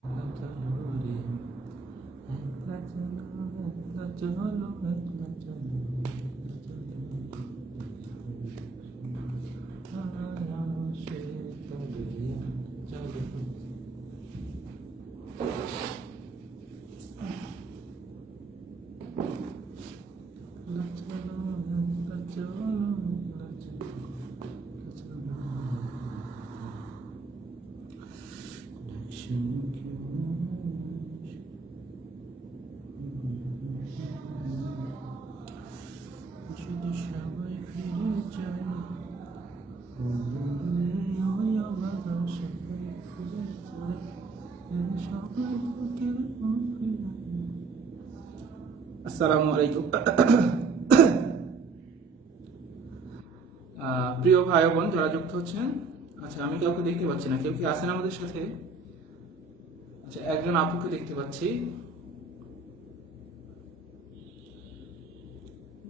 আসসালামু আলাইকুম। প্রিয় ভাই বোন যারা যুক্ত হচ্ছেন, আচ্ছা আমি কাউকে দেখতে পাচ্ছি না, কেউ কি আছেন আমাদের সাথে? আচ্ছা একজন আপুকে দেখতে পাচ্ছি।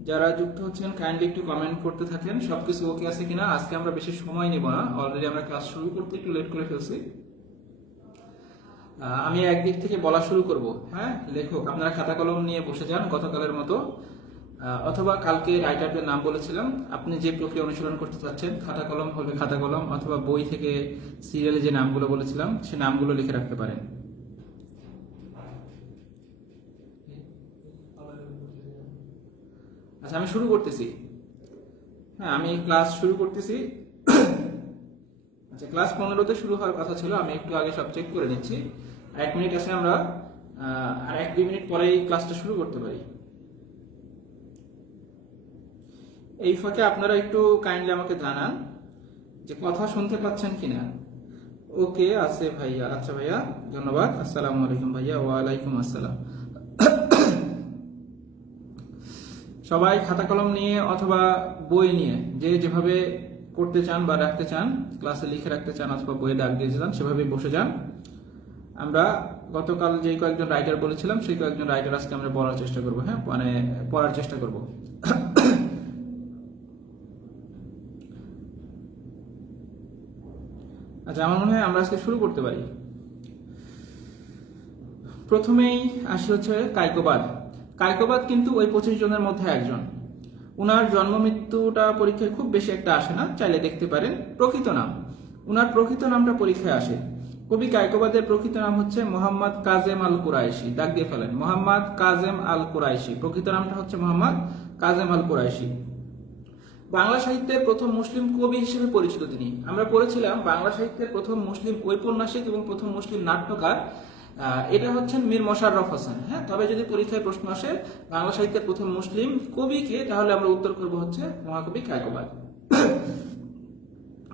যারা যুক্ত হচ্ছেন কাইন্ডলি একটু কমেন্ট করতে থাকেন সবকিছু ওকে আছে কিনা। আজকে আমরা বেশি সময় নিব না, অলরেডি আমরা ক্লাস শুরু করতে একটু লেট করে ফেলছি। আমি একদিক থেকে বলা শুরু করব। হ্যাঁ লেখক, আপনারা খাতা কলম নিয়ে বসে যান গতকালের মতো, অথবা কালকে রাইটারদের নাম বলেছিলাম, আপনি যে প্রক্রিয়া অনুসরণ করতে চাচ্ছেন খাতা কলম হলে খাতা কলম, অথবা বই থেকে সিরিয়ালে যে নামগুলো বলেছিলাম সে নামগুলো লিখে রাখতে পারেন। আচ্ছা আমি শুরু করতেছি। হ্যাঁ আমি ক্লাস শুরু করতেছি। আচ্ছা ক্লাস 15তে শুরু হওয়ার কথা ছিল, আমি একটু আগে সব চেক করে নিচ্ছি। 1 মিনিট আছে, আমরা আর 1-2 মিনিট পরেই ক্লাসটা শুরু করতে পারি। এই ফাঁকে আপনারা একটু কাইন্ডলি আমাকে জানান যে কথা শুনতে পাচ্ছেন কিনা। ওকে আছে ভাইয়া, আচ্ছা ভাইয়া ধন্যবাদ। আসসালামু আলাইকুম ভাইয়া। ওয়ালাইকুম আসসালাম। সবাই খাতা কলম নিয়ে অথবা বই নিয়ে যে যেভাবে করতে চান বা রাখতে চান, ক্লাসে লিখে রাখতে চান অথবা বইয়ে দাগ দিয়ে চান, সেভাবে বসে যান। আমরা গতকাল যে কয়েকজন রাইটার বলেছিলাম সেই কয়েকজন রাইটার আজকে আমরা পড়ার চেষ্টা করবো। হ্যাঁ মানে পড়ার চেষ্টা করব। আচ্ছা আমার মনে হয় আমরা আজকে শুরু করতে পারি। প্রথমেই আসি হচ্ছে কায়কোবাদ। কায়কোবাদ কিন্তু ওই 25 জনের মধ্যে একজন। উনার জন্ম মৃত্যুটা পরীক্ষায় খুব বেশি একটা আসে না, চাইলে দেখতে পারেন। প্রকৃত নাম, উনার প্রকৃত নামটা পরীক্ষায় আসে। কবি কায়কোবাদের প্রকৃত নাম হচ্ছে মোহাম্মদ কাজেম আল কুরাইশি। দাগ দিয়ে ফেলেন, মোহাম্মদ কাজেম আল কুরাইশি। প্রকৃত নামটা হচ্ছে মোহাম্মদ কাজেম আল কুরাইশি। বাংলা সাহিত্যের প্রথম মুসলিম কবি হিসেবে পরিচিত তিনি। আমরা পড়েছিলাম বাংলা সাহিত্যের প্রথম মুসলিম ঔপন্যাসিক এবং প্রথম মুসলিম নাট্যকার এটা হচ্ছেন মীর মশাররফ হোসেন। হ্যাঁ তবে যদি পরীক্ষায় প্রশ্ন আসে বাংলা সাহিত্যের প্রথম মুসলিম কবি কে, তাহলে আমরা উত্তর করব হচ্ছে মহাকবি কায়কোবাদ।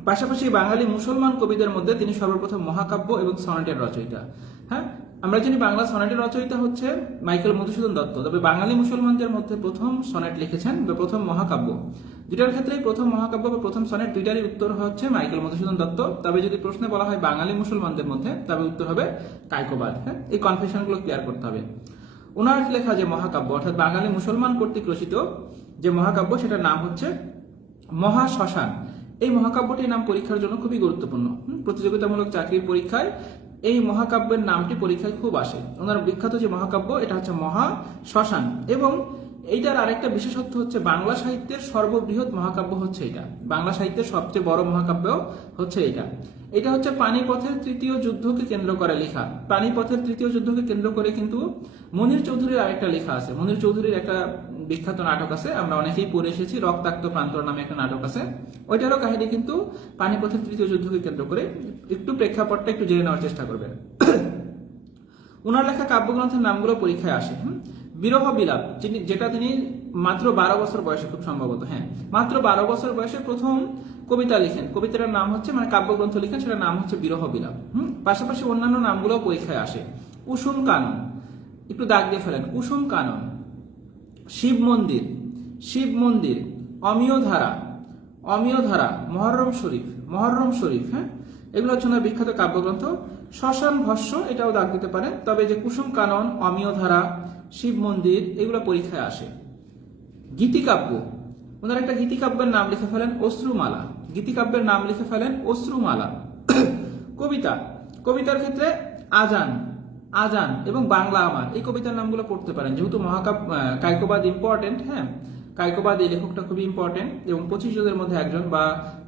পাশাপাশি বাঙালি মুসলমান কবিদের মধ্যে তিনি সর্বপ্রথম মহাকাব্য এবং সনেটের রচয়িতা। হ্যাঁ আমরা জানি বাংলা সনেটের রচয়িতা হচ্ছে মাইকেল মধুসূদন দত্ত, তবে বাঙালি মুসলমানদের মধ্যে প্রথম সনেট লিখেছেন বা প্রথম মহাকাব্য, দুটার ক্ষেত্রে প্রথম মহাকাব্য বা প্রথম সনেট দুইটারই উত্তর হচ্ছে মাইকেল মধুসূদন দত্ত। তবে যদি প্রশ্নে বলা হয় বাঙালি মুসলমানদের মধ্যে, তবে উত্তর হবে কায়কোবাদ। হ্যাঁ এই কনফিউশনগুলো ক্লিয়ার করতে হবে। ওনার লেখা যে মহাকাব্য অর্থাৎ বাঙালি মুসলমান কর্তৃক রচিত যে মহাকাব্য, সেটার নাম হচ্ছে মহা শ্মশান। এই মহাকাব্যটির নাম পরীক্ষার জন্য খুবই গুরুত্বপূর্ণ। প্রতিযোগিতামূলক চাকরির পরীক্ষায় এই মহাকাব্যের নামটি পরীক্ষায় খুব আসে। ওনার বিখ্যাত যে মহাকাব্য এটা হচ্ছে মহা শ্মশান, এবং এইটার আরেকটা বিশেষত্ব হচ্ছে বাংলা সাহিত্যের সর্ববৃহৎ মহাকাব্য হচ্ছে এটা। বাংলা সাহিত্যের সবচেয়ে বড় মহাকাব্য হচ্ছে এটা। এটা হচ্ছে পানিপথের তৃতীয় যুদ্ধকে কেন্দ্র করে লেখা। পানিপথের তৃতীয় যুদ্ধকে কেন্দ্র করে কিন্তু মনির চৌধুরীর আরেকটা লেখা আছে। মনির চৌধুরীর একটা বিখ্যাত নাটক আছে, আমরা অনেকেই পড়ে এসেছি, রক্তাক্ত প্রান্তর নামে একটা নাটক আছে। ওইটারও কাহিনী কিন্তু পানিপথের তৃতীয় যুদ্ধকে কেন্দ্র করে। একটু প্রেক্ষাপটটা একটু জেনে নেওয়ার চেষ্টা করবেন। ওনার লেখা কাব্যগ্রন্থের নামগুলো পরীক্ষায় আসে। বিরহ বিলাপ, যেটা তিনি মাত্র 12 বছর বয়সে, খুব সম্ভবত হ্যাঁ মাত্র 12 বছর বয়সে প্রথম কবিতা লিখেন। কবিতার নাম হচ্ছে মানে কাব্যগ্রন্থ লিখেন, সেটার নাম হচ্ছে বিরহ বিলাপ। পাশাপাশি অন্যান্য নামগুলো পরীক্ষায় আসে। কুসুম কানন, একটু দাগ দিয়ে ফেলেন, কুসুম কানন। শিব মন্দির, শিব মন্দির। অমিয় ধারা, অমিয় ধারা। মহরম শরীফ, মহরম শরীফ। হ্যাঁ এগুলো হচ্ছে ওনার বিখ্যাত কাব্যগ্রন্থ। শ্মশান ভস্য, এটাও দাগ দিতে পারেন। তবে যে কুসুম কানন, অমিয় ধারা, শিব মন্দির, এগুলো পরীক্ষায় আসে। গীতিকাব্য, ওনার একটা গীতিকাব্যের নাম লিখে ফেলেন অশ্রুমালা। গীতিকাব্যের নাম লিখে ফেলেন অশ্রুমালা। কবিতা, কবিতার ক্ষেত্রে আজান, আজান এবং বাংলা আমার, এই কবিতার নামগুলো পড়তে পারেন। যেহেতু মহাকাব্য কায়কোবাদ ইম্পর্টেন্ট, হ্যাঁ, কায়কোবাদ এই লেখকটা খুবই ইম্পর্টেন্ট এবং 25 জনের মধ্যে একজন, বা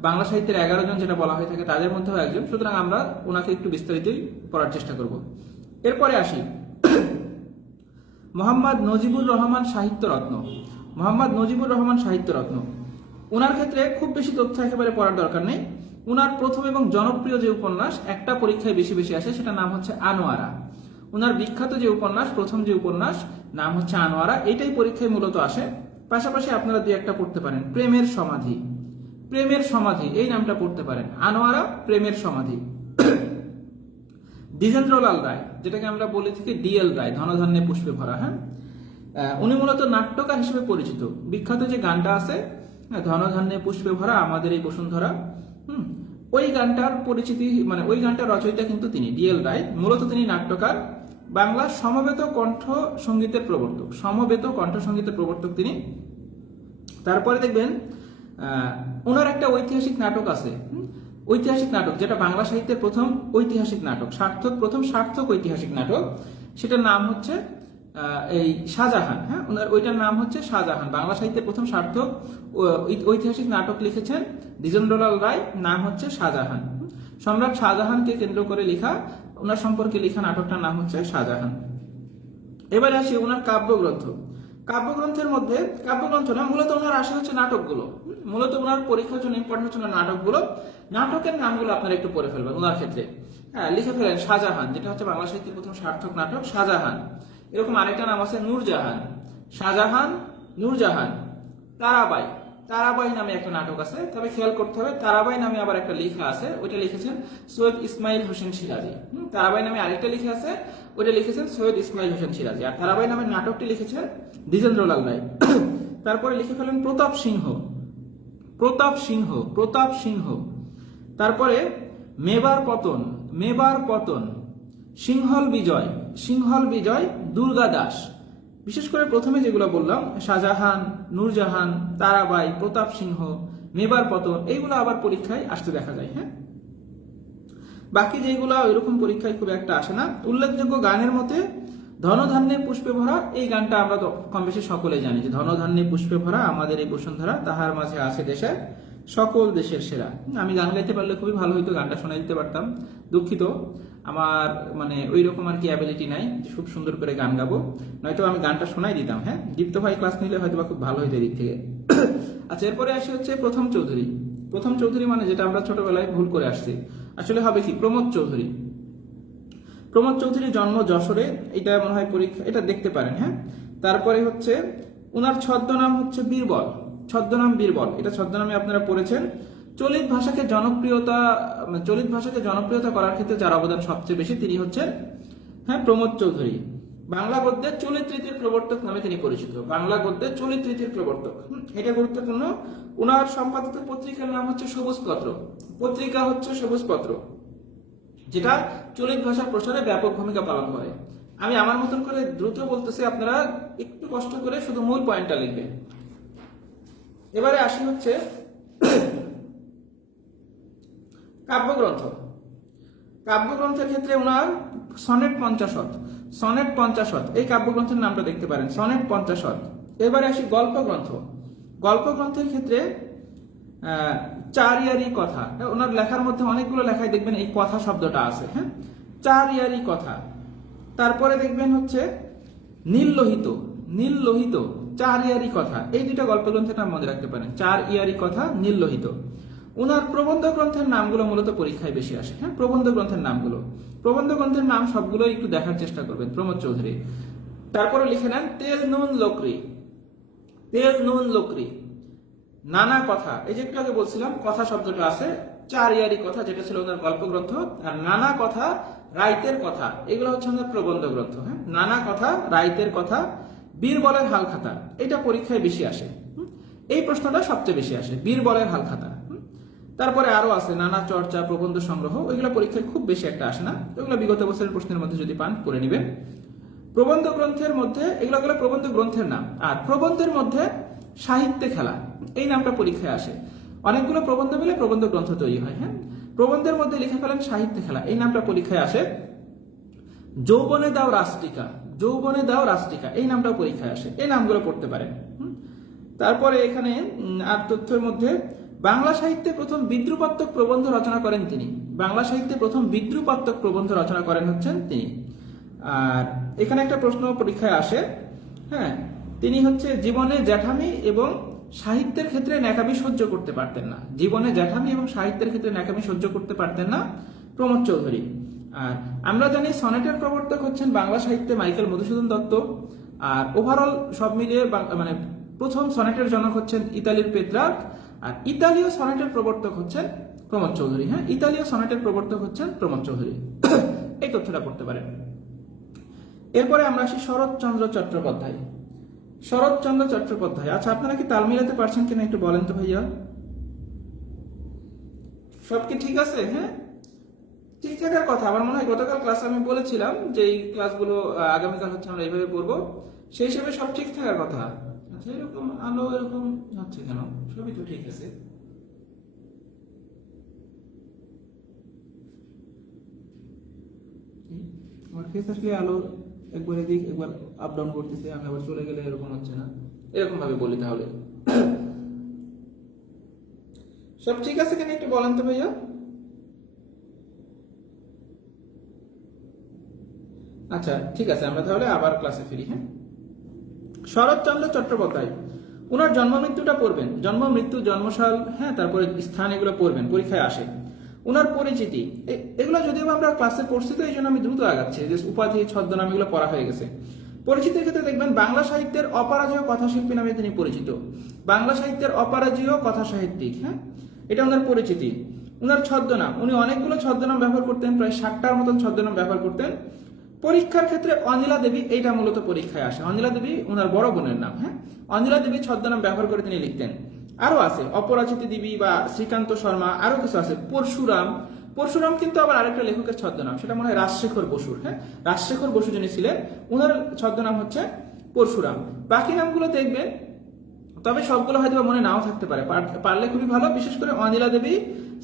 বাংলা সাহিত্যের 11 জন যেটা বলা হয়ে থাকে তাদের মধ্যেও একজন। সুতরাং আমরা ওনাকে একটু বিস্তারিতই পড়ার চেষ্টা করব। এরপরে আসি মোহাম্মদ নজিবুর রহমান সাহিত্য রত্ন। মোহাম্মদ নজিবুর রহমান সাহিত্য রত্ন, ওনার ক্ষেত্রে খুব বেশি তথ্য একেবারে পড়ার দরকার নেই। ওনার প্রথম এবং জনপ্রিয় যে উপন্যাস, একটা পরীক্ষায় বেশি বেশি আসে, সেটা নাম হচ্ছে আনোয়ারা। ওনার বিখ্যাত যে উপন্যাস, প্রথম যে উপন্যাস, নাম হচ্ছে আনোয়ারা, এটাই পরীক্ষায় মূলত আসে। পাশাপাশি আপনারা দুই একটা পড়তে পারেন, প্রেমের সমাধি। প্রেমের সমাধি এই নামটা পড়তে পারেন, আনোয়ারা, প্রেমের সমাধি। দ্বিজেন্দ্রলাল রায়, যেটাকে আমরা বলে থাকি ডিএল রায়, ধনধান্যে পুষ্পে ভরা, হ্যাঁ, উনি মূলত নাট্যকার হিসেবে পরিচিত। বিখ্যাত যে গানটা আছে, ধনধান্যে পুষ্পে ভরা আমাদের এই বসুন্ধরা, ওই গানটার পরিচিতি, মানে ওই গানটার রচয়িতা কিন্তু তিনি, ডিএল রায়। মূলত তিনি নাট্যকার, বাংলা সমবেত কণ্ঠ সঙ্গীতের প্রবর্তক, সমবেত কণ্ঠ সঙ্গীতের প্রবর্তক তিনি। তারপরে দেখবেন ওনার একটা ঐতিহাসিক নাটক আছে, ঐতিহাসিক নাটক, যেটা বাংলা সাহিত্যের প্রথম ঐতিহাসিক নাটক, প্রথম সার্থক ঐতিহাসিক নাটক, সেটার নাম হচ্ছে এই শাহজাহান, হ্যাঁ, ওনার ওইটার নাম হচ্ছে শাহজাহান। বাংলা সাহিত্যের প্রথম সার্থক ঐতিহাসিক নাটক লিখেছেন দ্বিজেন্দ্রলাল রায়, নাম হচ্ছে শাহজাহান। সম্রাট শাহজাহানকে কেন্দ্র করে লেখা, ওনার সম্পর্কে লেখা নাটকটার নাম হচ্ছে শাহজাহান। এবারে আসি ওনার কাব্যগ্রন্থ। কাব্যগ্রন্থের মধ্যে, কাব্যগ্রন্থ না, মূলত ওনার আসে হচ্ছে নাটকগুলো, মূলত ওনার পরীক্ষার জন্য ইম্পর্টেন্ট হচ্ছে নাটকগুলো। নাটকের নামগুলো আপনারা একটু পড়ে ফেলবেন ওনার ক্ষেত্রে, হ্যাঁ, লিখে ফেলেন শাহজাহান, যেটা হচ্ছে বাংলা সাহিত্যের প্রথম সার্থক নাটক, শাহজাহান। এরকম আরেকটা নাম আছে নূরজাহান, শাহজাহান, নূরজাহান। তারাবাই, তারাবাই নামে একটা নাটক আছে, তবে খেয়াল করতে হবে তারাবাই নামে আবার একটা লেখা আছে, ওইটা লিখেছেন সৈয়দ ইসমাইল হোসেন সিরাজি। তারাবাই নামে আরেকটা লেখা আছে, ওইটা লিখেছেন সৈয়দ ইসমাইল হোসেন সিরাজি। আর তারাবাই নামের নাটকটি লিখেছেন দ্বিজেন্দ্রলাল রায়। তারপরে লিখে ফেলেন প্রতাপ সিংহ, প্রতাপ সিংহ, প্রতাপ সিংহ। তারপরে মেবার পতন, মেবার পতন, সিংহল বিজয়, সিংহল বিজয়, দুর্গা দাস। বিশেষ করে প্রথমে যেগুলো বললাম, শাহজাহান, নূরজাহান, তারাবাই, প্রতাপ সিংহ, মেবার পতন, এইগুলো আবার পরীক্ষায় আসতে দেখা যায়, হ্যাঁ। বাকি যেগুলো ওইরকম পরীক্ষায় খুব একটা আসে না। উল্লেখযোগ্য গানের মধ্যে ধনধান্যে পুষ্পে ভরা, এই গানটা আমরা তো কম বেশি সকলেই জানি, যে ধনধান্যে পুষ্পে ভরা আমাদের এই বসুন্ধরা, তাহার মাঝে আছে দেশের সকল দেশের সেরা। আমি গান গাইতে পারলে খুবই ভালো হইতো, গানটা শোনাই দিতে পারতাম। দুঃখিত, আমার মানে ওই রকম আর কি অ্যাবিলিটি নাই যে খুব সুন্দর করে গান গাবো, নয়তো আমি গানটা শোনাই দিতাম, হ্যাঁ। দীপ্ত ভাই ক্লাস নিলে হয়তো বা খুব ভালো হইতো এদিক থেকে। আচ্ছা, এরপরে আসি হচ্ছে প্রথম চৌধুরী। প্রথম চৌধুরী মানে যেটা আমরা ছোটবেলায় ভুল করে আসছি, আসলে হবে কি প্রমোদ চৌধুরী। প্রমোদ চৌধুরীর জন্ম যশোরে, এটা মনে হয় পরীক্ষা, এটা দেখতে পারেন, হ্যাঁ। তারপরে হচ্ছে ওনার ছদ্মনাম হচ্ছে বীরবল, ছদ্মনাম বীরবল, এটা ছদ্মনামে আপনারা পড়েছেন। চলিত ভাষাকে জনপ্রিয়তা করার ক্ষেত্রে যার অবদান সবচেয়ে বেশি, তিনি হচ্ছেন, হ্যাঁ, প্রমোদ চৌধুরী। বাংলা গদ্যের চলিত রীতির প্রবর্তক নামে তিনি পরিচিত, বাংলা গদ্যের চলিত রীতির প্রবর্তক, এটা গুরুত্বপূর্ণ। ওনার সম্পাদিত পত্রিকার নাম হচ্ছে সবুজ পত্র, পত্রিকা হচ্ছে সবুজ পত্র, যেটা চলিত ভাষার প্রসারে ব্যাপক ভূমিকা পালন করে। আমি আমার মতন করে দ্রুত বলতেছি, আপনারা একটু কষ্ট করে শুধু মূল পয়েন্টটা লিখবেন। এবারে আসি হচ্ছে কাব্যগ্রন্থ। কাব্যগ্রন্থের ক্ষেত্রে ওনার সনেট পঞ্চাশত, সনেট পঞ্চাশত, এই কাব্যগ্রন্থের নামটা দেখতে পারেন, সনেট পঞ্চাশত। এবারে আসি গল্পগ্রন্থ। গল্পগ্রন্থের ক্ষেত্রে চার ইয়ারি কথা, ওনার লেখার মধ্যে অনেকগুলো লেখায় দেখবেন এই কথা শব্দটা আছে, হ্যাঁ, চার ইয়ারি কথা। তারপরে দেখবেন হচ্ছে নীল লোহিত, নীল লোহিত, চার ইয়ারি কথা, এই দুইটা গল্পগ্রন্থের নাম মনে রাখতে পারেন, চার ইয়ারি কথা, নীল লোহিত। ওনার প্রবন্ধ গ্রন্থের নামগুলো মূলত পরীক্ষায় বেশি আসে, হ্যাঁ, প্রবন্ধ গ্রন্থের নামগুলো, প্রবন্ধ গ্রন্থের নাম সবগুলো একটু দেখার চেষ্টা করবেন, প্রমোদ চৌধুরী। তারপরে লিখে নেন তেল নুন লোকরি, তেল নুন লোকরি, নানা কথা, এই যে একটু আগে বলছিলাম কথা শব্দটা আছে, চার ইয়ারি কথা যেটা ছিল ওনার গল্পগ্রন্থ, আর নানা কথা, রাইতের কথা, এগুলো হচ্ছে ওনার প্রবন্ধ গ্রন্থ, হ্যাঁ, নানা কথা, রাইতের কথা, বীরবলের হালখাতা, এটা পরীক্ষায় বেশি আসে, এই প্রশ্নটা সবচেয়ে বেশি আসে, বীরবলের হালখাতা। তারপরে আরো আছে নানা চর্চা, প্রবন্ধ সংগ্রহ, ওইগুলো পরীক্ষায় খুব বেশি একটা আসে না, ওইগুলো বিগত বছরের প্রশ্নের মধ্যে যদি পান পড়ে নেবেন। প্রবন্ধ গ্রন্থের মধ্যে এগুলো প্রবন্ধ গ্রন্থের নাম, আর প্রবন্ধের মধ্যে সাহিত্যে খেলা, এই নামটা পরীক্ষায় আসে। অনেকগুলো প্রবন্ধ মিলে প্রবন্ধ গ্রন্থ তৈরি হয়, হ্যাঁ। প্রবন্ধের মধ্যে লিখে ফেলেন সাহিত্যে খেলা, এই নামটা পরীক্ষায় আসে। যৌবনে দাও রাষ্ট্রিকা, যৌবনে দাও রাষ্ট্রিকা, এই নামটাও পরীক্ষায় আসে, এই নামগুলো পড়তে পারেন। তারপরে এখানে আর তথ্যের মধ্যে বাংলা সাহিত্যে প্রথম বিদ্রুপাত্মক প্রবন্ধ রচনা করেন তিনি, বাংলা সাহিত্যে প্রথম বিদ্রুপাত্মক প্রবন্ধ রচনা করেন হচ্ছেন তিনি। আর এখানে একটা প্রশ্ন পরীক্ষায় আসে, হ্যাঁ, তিনি হচ্ছে জীবনে জ্যাঠামি এবং সাহিত্যের ক্ষেত্রে ন্যাকামি সহ্য করতে পারতেন না, জীবনে জ্যাঠামি এবং সাহিত্যের ক্ষেত্রে ন্যাকামি সহ্য করতে পারতেন না প্রমোদ চৌধুরী। আর আমরা জানি সনেটের প্রবর্তক হচ্ছেন বাংলা সাহিত্যে মাইকেল মধুসূদন দত্ত। আর ওভারঅল সব মিলিয়ে মানে প্রথম সনেটের জনক হচ্ছেন ইতালির পেত্রার্ক, আর ইতালীয় সনেটের প্রবর্তক হচ্ছেন প্রমোদ চৌধুরী। হ্যাঁ, ইতালীয় সনেটের প্রবর্তক হচ্ছেন প্রমোদ চৌধুরী। এই তথ্যটা পড়তে পারেন। এরপরে আমরা আসি শরৎচন্দ্র চট্টোপাধ্যায়। শরৎচন্দ্র চট্টোপাধ্যায়, আচ্ছা আপনারা কি তাল মিলাতে পারছেন কিনা একটু বলেন তো ভাইয়া, সব কি ঠিক আছে? হ্যাঁ, ঠিক থাকার কথা। আমার মনে হয় গতকাল ক্লাসে আমি বলেছিলাম যে এই ক্লাসগুলো আগামীকাল হচ্ছে আমরা এইভাবে পড়বো, সেই হিসেবে সব ঠিক থাকার কথা। আচ্ছা, এরকম আলো এরকম হচ্ছে কেন? সবই তো ঠিক আছে। আমার ফেস আসলে আলো একবার এদিক একবার আপ ডাউন করতেছে, আমি আবার চলে গেলে এরকম হচ্ছে না, এরকম ভাবে বলি তাহলে। সব ঠিক আছে কিনা একটু বলেন তো ভাইয়া। আচ্ছা ঠিক আছে, আমরা তাহলে আবার ক্লাসে ফিরি। হ্যাঁ, শরৎচন্দ্র চট্টোপাধ্যায়, ওনার জন্ম মৃত্যুটা পড়বেন, জন্ম মৃত্যু জন্মসাল, হ্যাঁ, তারপরে স্থান, এগুলো পড়বেন, পরীক্ষায় আসে। ওনার পরিচিতি, এগুলো যদিও আমরা ক্লাসে পড়ছি তো এই জন্য আমি দ্রুত আগাচ্ছি, যে উপাধি ছদ্মনাম এগুলো পড়া হয়ে গেছে। পরিচিতির ক্ষেত্রে দেখবেন বাংলা সাহিত্যের অপরাজেয় কথাশিল্পী নামে তিনি পরিচিত, বাংলা সাহিত্যের অপরাজেয় কথা সাহিত্যিক। হ্যাঁ, এটা ওনার পরিচিতি। ওনার ছদ্মনাম, উনি অনেকগুলো ছদ্মনাম ব্যবহার করতেন, প্রায় 60টার মতন ছদ্মনাম ব্যবহার করতেন। পরীক্ষার ক্ষেত্রে অনিলা দেবী, এইটা মূলত পরীক্ষায় আসে। অনিলা দেবী ওনার বড় বোনের নাম। হ্যাঁ, অনিলা দেবী ছদ্মনাম ব্যবহার করে তিনি লিখতেন। আরো আছে অপরাজিতা দেবী বা শ্রীকান্ত শর্মা, আরো কিছু আছে, পরশুরাম। পরশুরাম কিন্তু আবার আরেকটা লেখকের ছদ্মনাম, সেটা মনে হয় রাজশেখর বসুর। হ্যাঁ, রাজশেখর বসু যিনি ছিলেন, ওনার ছদ্মনাম হচ্ছে পরশুরাম। বাকি নামগুলো দেখবেন, তবে সবগুলো হয়তো মনে নাও থাকতে পারে, পারলে খুবই ভালো। বিশেষ করে অনিলা দেবী,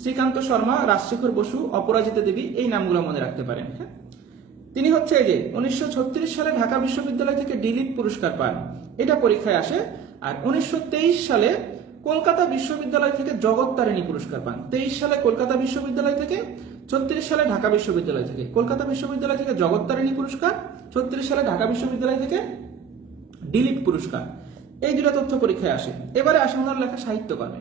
শ্রীকান্ত শর্মা, রাজশেখর বসু, অপরাজিতা দেবী, এই নামগুলো মনে রাখতে পারেন। হ্যাঁ, তিনি হচ্ছে এই যে 1936 সালে ঢাকা বিশ্ববিদ্যালয় থেকে ডিলিট পুরস্কার পান, এটা পরীক্ষায় আসে। আর 1923 সালে কলকাতা বিশ্ববিদ্যালয় থেকে জগত্তারিণী পুরস্কার পান। 23 সালে কলকাতা বিশ্ববিদ্যালয় থেকে, 36 সালে ঢাকা বিশ্ববিদ্যালয় থেকে। কলকাতা বিশ্ববিদ্যালয় থেকে জগত্তারিণী পুরস্কার, 36 সালে ঢাকা বিশ্ববিদ্যালয় থেকে ডিলিট পুরস্কার। এই দুটো তথ্য পরীক্ষায় আসে। এবারে আসে ওনার লেখা সাহিত্যকর্মে।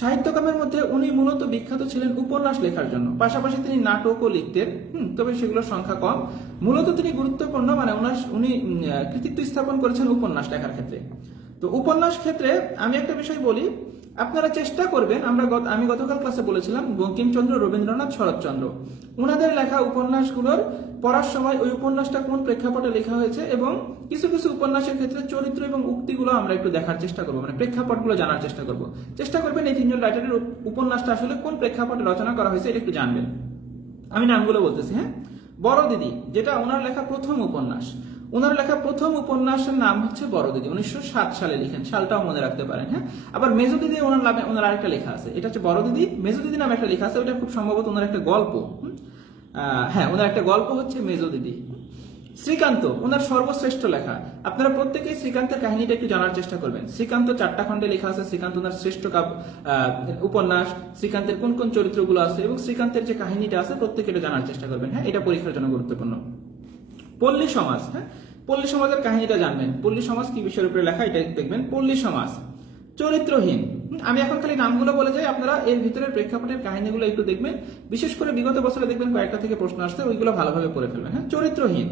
সাহিত্যকর্মের মধ্যে উনি মূলত বিখ্যাত ছিলেন উপন্যাস লেখার জন্য, পাশাপাশি তিনি নাটকও লিখতেন, তবে সেগুলোর সংখ্যা কম। মূলত তিনি গুরুত্বপূর্ণ, মানে উনি কৃতিত্ব স্থাপন করেছেন উপন্যাস লেখার ক্ষেত্রে। তো উপন্যাস ক্ষেত্রে আমি একটা বিষয় বলি, আপনারা চেষ্টা করবেন, আমি গতকাল ক্লাসে বলেছিলাম বঙ্কিমচন্দ্র, রবীন্দ্রনাথ, শরৎচন্দ্র, ওনাদের লেখা উপন্যাসগুলোর পড়ার সময় ওই উপন্যাসটা কোন প্রেক্ষাপটে লেখা হয়েছে, এবং কিছু কিছু উপন্যাসের ক্ষেত্রে চরিত্র এবং উক্তিগুলো আমরা একটু দেখার চেষ্টা করবো, মানে প্রেক্ষাপটগুলো জানার চেষ্টা করবো। চেষ্টা করবেন এই তিনজন রাইটারের উপন্যাসটা আসলে কোন প্রেক্ষাপটে রচনা করা হয়েছে এটা একটু জানবেন। আমি নামগুলো বলতেছি। হ্যাঁ, বড় দিদি, যেটা ওনার লেখা প্রথম উপন্যাস, ওনার লেখা প্রথম উপন্যাসের নাম হচ্ছে বড় দিদি, 1907 সালে লিখেন, সালটাও মনে রাখতে পারেন। হ্যাঁ, আবার মেজো দিদি ওনার নামে ওনার আরেকটা লেখা আছে, এটা হচ্ছে বড় দিদি, মেজো দিদি নামে একটা লেখা আছে, ওটা খুব সম্ভবত ওনার একটা গল্প। হ্যাঁ, ওনার একটা গল্প হচ্ছে মেজো দিদি। শ্রীকান্ত ওনার সর্বশ্রেষ্ঠ লেখা, আপনারা প্রত্যেকেই শ্রীকান্তের কাহিনীটা একটু জানার চেষ্টা করবেন। শ্রীকান্ত 4টা খণ্ডে লেখা আছে, শ্রীকান্ত ওনার শ্রেষ্ঠ উপন্যাস, শ্রীকান্তের কোন কোন চরিত্রগুলো আছে এবং শ্রীকান্তের যে কাহিনীটা আছে প্রত্যেকে এটা জানার চেষ্টা করবেন। হ্যাঁ, এটা পরীক্ষার জন্য গুরুত্বপূর্ণ। পল্লী সমাজ, হ্যাঁ, পল্লী সমাজের কাহিনীটা জানবেন, পল্লী সমাজ কি বিষয়ের উপরে লেখা এটা দেখবেন। পল্লী সমাজ, চরিত্রহীন, আমি এখন খালি নামগুলো বলে যাই, আপনারা এর ভিতরের প্রেক্ষাপটের কাহিনীগুলো একটু দেখবেন, বিশেষ করে বিগত বছরে দেখবেন কয়েকটা থেকে প্রশ্ন আসছে, ওইগুলো ভালোভাবে পড়ে ফেলবেন। হ্যাঁ, চরিত্রহীন।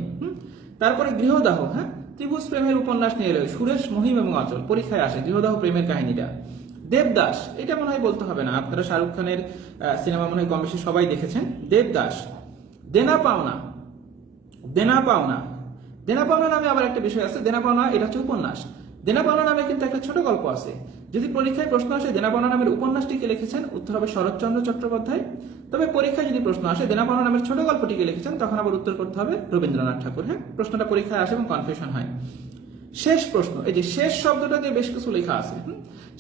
তারপরে গৃহদাহ, হ্যাঁ, ত্রিভুজ প্রেমের উপন্যাস নিয়ে এলো সুরেশ, মহিম এবং অচল, পরীক্ষায় আসে গৃহদাহ প্রেমের কাহিনীটা। দেবদাস, এটা মনে হয় বলতে হবে না, আপনারা শাহরুখ খানের সিনেমা মনে হয় কম বেশি সবাই দেখেছেন। দেবদাস। দেনা পাওনা, দেনা পাওনা, দেনা পাওনা নামে আবার একটা বিষয় আছে, দেনা পাওনা এটা হচ্ছে উপন্যাস। দেনা পাওনা নামে কিন্তু একটা ছোট গল্প আছে। যদি পরীক্ষায় প্রশ্ন আসে দেনা পাওনা নামের উপন্যাসটিকে লিখেছেন, উত্তর হবে শরৎচন্দ্র চট্টোপাধ্যায়। তবে পরীক্ষায় যদি প্রশ্ন আসে দেনা পাওনা নামের ছোট গল্পটিকে লিখেছেন, তখন আবার উত্তর করতে হবে রবীন্দ্রনাথ ঠাকুর। হ্যাঁ, প্রশ্নটা পরীক্ষায় আসে এবং কনফিউশন হয়। শেষ প্রশ্ন, এই যে শেষ শব্দটা দিয়ে বেশ কিছু লেখা আছে।